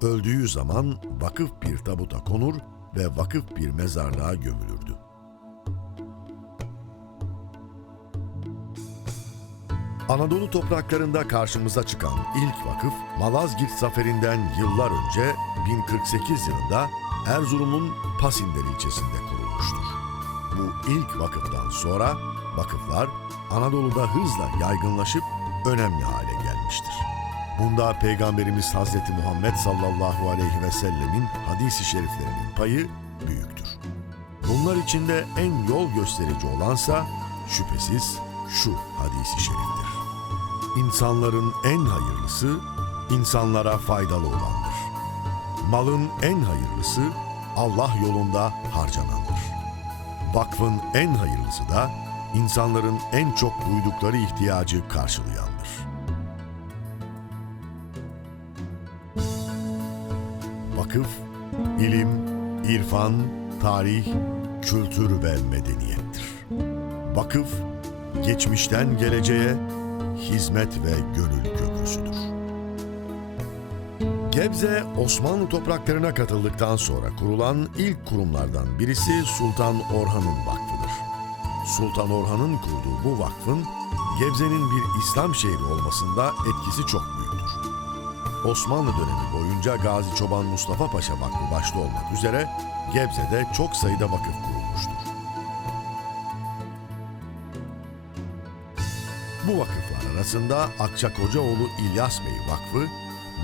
öldüğü zaman vakıf bir tabuta konur ve vakıf bir mezarlığa gömülürdü. Anadolu topraklarında karşımıza çıkan ilk vakıf, Malazgirt Zaferi'nden yıllar önce 1048 yılında Erzurum'un Pasinler ilçesinde kurulmuştur. Bu ilk vakıftan sonra vakıflar Anadolu'da hızla yaygınlaşıp önemli hale gelmiştir. Bunda Peygamberimiz Hazreti Muhammed sallallahu aleyhi ve sellemin hadis-i şeriflerinin payı büyüktür. Bunlar içinde en yol gösterici olansa şüphesiz şu hadis-i şeriftir. İnsanların en hayırlısı, insanlara faydalı olandır. Malın en hayırlısı, Allah yolunda harcanandır. Vakfın en hayırlısı da, insanların en çok duydukları ihtiyacı karşılayandır. Vakıf, ilim, irfan, tarih, kültür ve medeniyettir. Vakıf, geçmişten geleceğe hizmet ve gönül köprüsüdür. Gebze, Osmanlı topraklarına katıldıktan sonra kurulan ilk kurumlardan birisi Sultan Orhan'ın vakfıdır. Sultan Orhan'ın kurduğu bu vakfın, Gebze'nin bir İslam şehri olmasında etkisi çok büyüktür. Osmanlı dönemi boyunca Gazi Çoban Mustafa Paşa Vakfı başta olmak üzere Gebze'de çok sayıda vakıf kurulmuştur. Bu vakıflar arasında Akçakocaoğlu İlyas Bey Vakfı,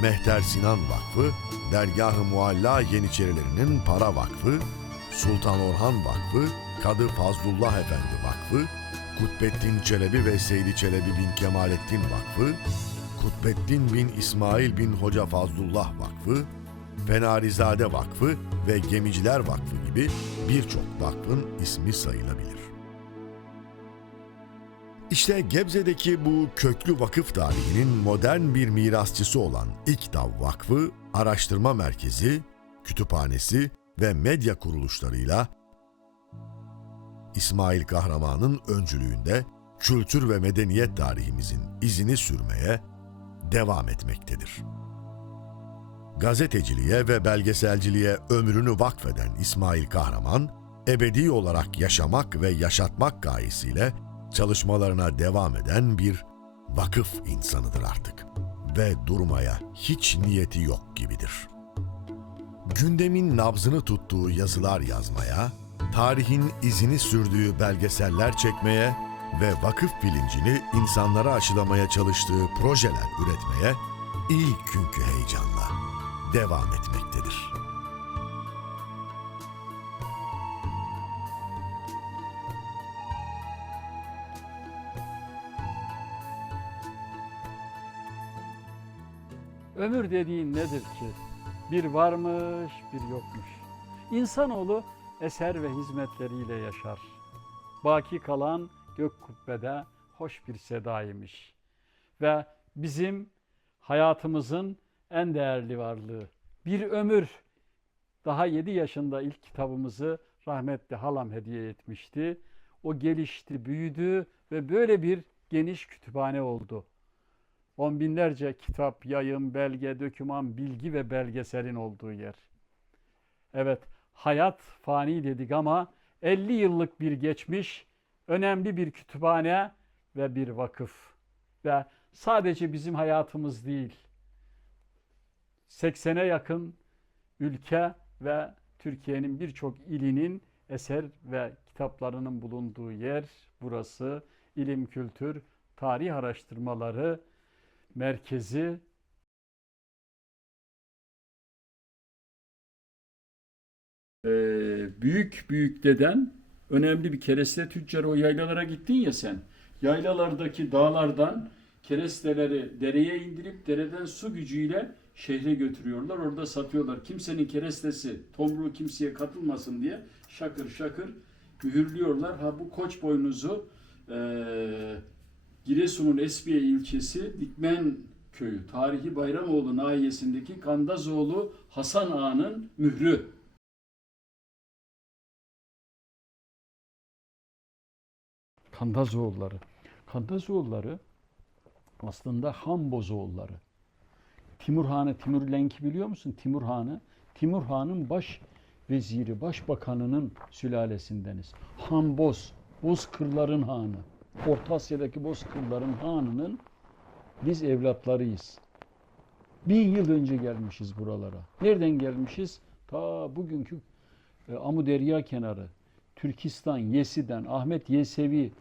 Mehter Sinan Vakfı, Dergâh-ı Mualla Yeniçerilerinin Para Vakfı, Sultan Orhan Vakfı, Kadı Fazlullah Efendi Vakfı, Kutbettin Çelebi ve Seydi Çelebi bin Kemalettin Vakfı, Kutbettin bin İsmail bin Hoca Fazlullah Vakfı, Fenarizade Vakfı ve Gemiciler Vakfı gibi birçok vakfın ismi sayılabilir. İşte Gebze'deki bu köklü vakıf tarihinin modern bir mirasçısı olan İKTAV Vakfı, araştırma merkezi, kütüphanesi ve medya kuruluşlarıyla İsmail Kahraman'ın öncülüğünde kültür ve medeniyet tarihimizin izini sürmeye devam etmektedir. Gazeteciliğe ve belgeselciliğe ömrünü vakfeden İsmail Kahraman, ebedi olarak yaşamak ve yaşatmak gayesiyle çalışmalarına devam eden bir vakıf insanıdır artık ve durmaya hiç niyeti yok gibidir. Gündemin nabzını tuttuğu yazılar yazmaya, tarihin izini sürdüğü belgeseller çekmeye ve vakıf bilincini insanlara aşılamaya çalıştığı projeler üretmeye ilk günkü heyecanla devam etmektedir. Ömür dediğin nedir ki? Bir varmış, bir yokmuş. İnsanoğlu eser ve hizmetleriyle yaşar. Baki kalan gök kubbede hoş bir sedaymış. Ve bizim hayatımızın en değerli varlığı. Bir ömür Daha 7 yaşında ilk kitabımızı rahmetli halam hediye etmişti. O gelişti, büyüdü ve böyle bir geniş kütüphane oldu. On binlerce kitap, yayın, belge, döküman, bilgi ve belgeselin olduğu yer. Evet, hayat fani dedik ama 50 yıllık bir geçmiş, önemli bir kütüphane ve bir vakıf. Ve sadece bizim hayatımız değil, 80'e yakın ülke ve Türkiye'nin birçok ilinin eser ve kitaplarının bulunduğu yer burası. İlim, kültür, tarih araştırmaları merkezi. Büyük deden önemli bir kereste tüccarı, o yaylalara gittin ya sen. Yaylalardaki dağlardan keresteleri dereye indirip dereden su gücüyle şehre götürüyorlar. Orada satıyorlar. Kimsenin kerestesi, tomruğu kimseye katılmasın diye şakır şakır mühürlüyorlar. Ha, bu Koçboynuzu Giresun'un Esbiye ilçesi Dikmen köyü, tarihi Bayramoğlu nahiyesindeki Kandazoğlu Hasan Ağa'nın mührü. Kandazoğulları. Kandazoğulları aslında Han Bozoğulları. Timur Han'ı, Timur Lenk'i biliyor musun? Timur Han'ı. Timur Han'ın baş veziri, başbakanının sülalesindeniz. Han Boz, Bozkırların Hanı. Orta Asya'daki Bozkırların Hanı'nın biz evlatlarıyız. 1000 yıl önce gelmişiz buralara. Nereden gelmişiz? Ta bugünkü Amuderya kenarı, Türkistan, Yesi'den, Ahmet Yesevi,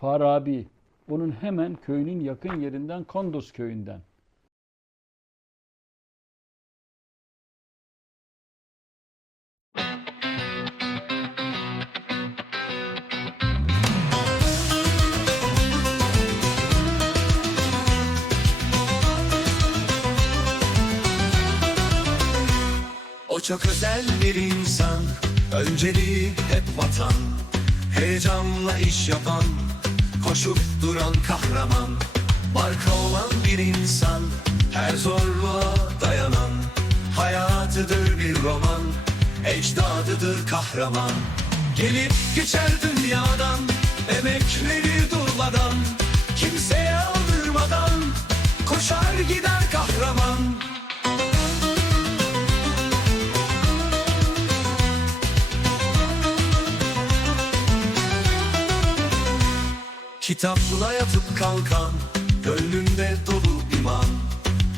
Farabi, onun hemen köyünün yakın yerinden, Kondos köyünden. O çok özel bir insan, önceliği hep vatan, heyecanla iş yapan, koşup duran kahraman. Marka olan bir insan, her zorluğa dayanan, hayatıdır bir roman, ecdadıdır kahraman. Gelip geçer dünyadan, emekleri durmadan, kimseye aldırmadan, koşar gider kahraman. Kitapla yatıp kalkan, gönlünde dolu iman,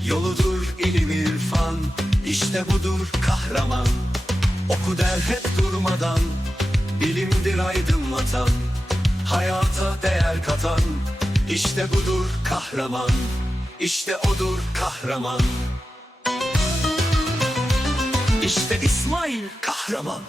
yoludur ilim irfan, işte budur kahraman. Oku der hep durmadan, bilimdir aydınlatan, hayata değer katan, işte budur kahraman, işte odur kahraman. İşte İsmail Kahraman.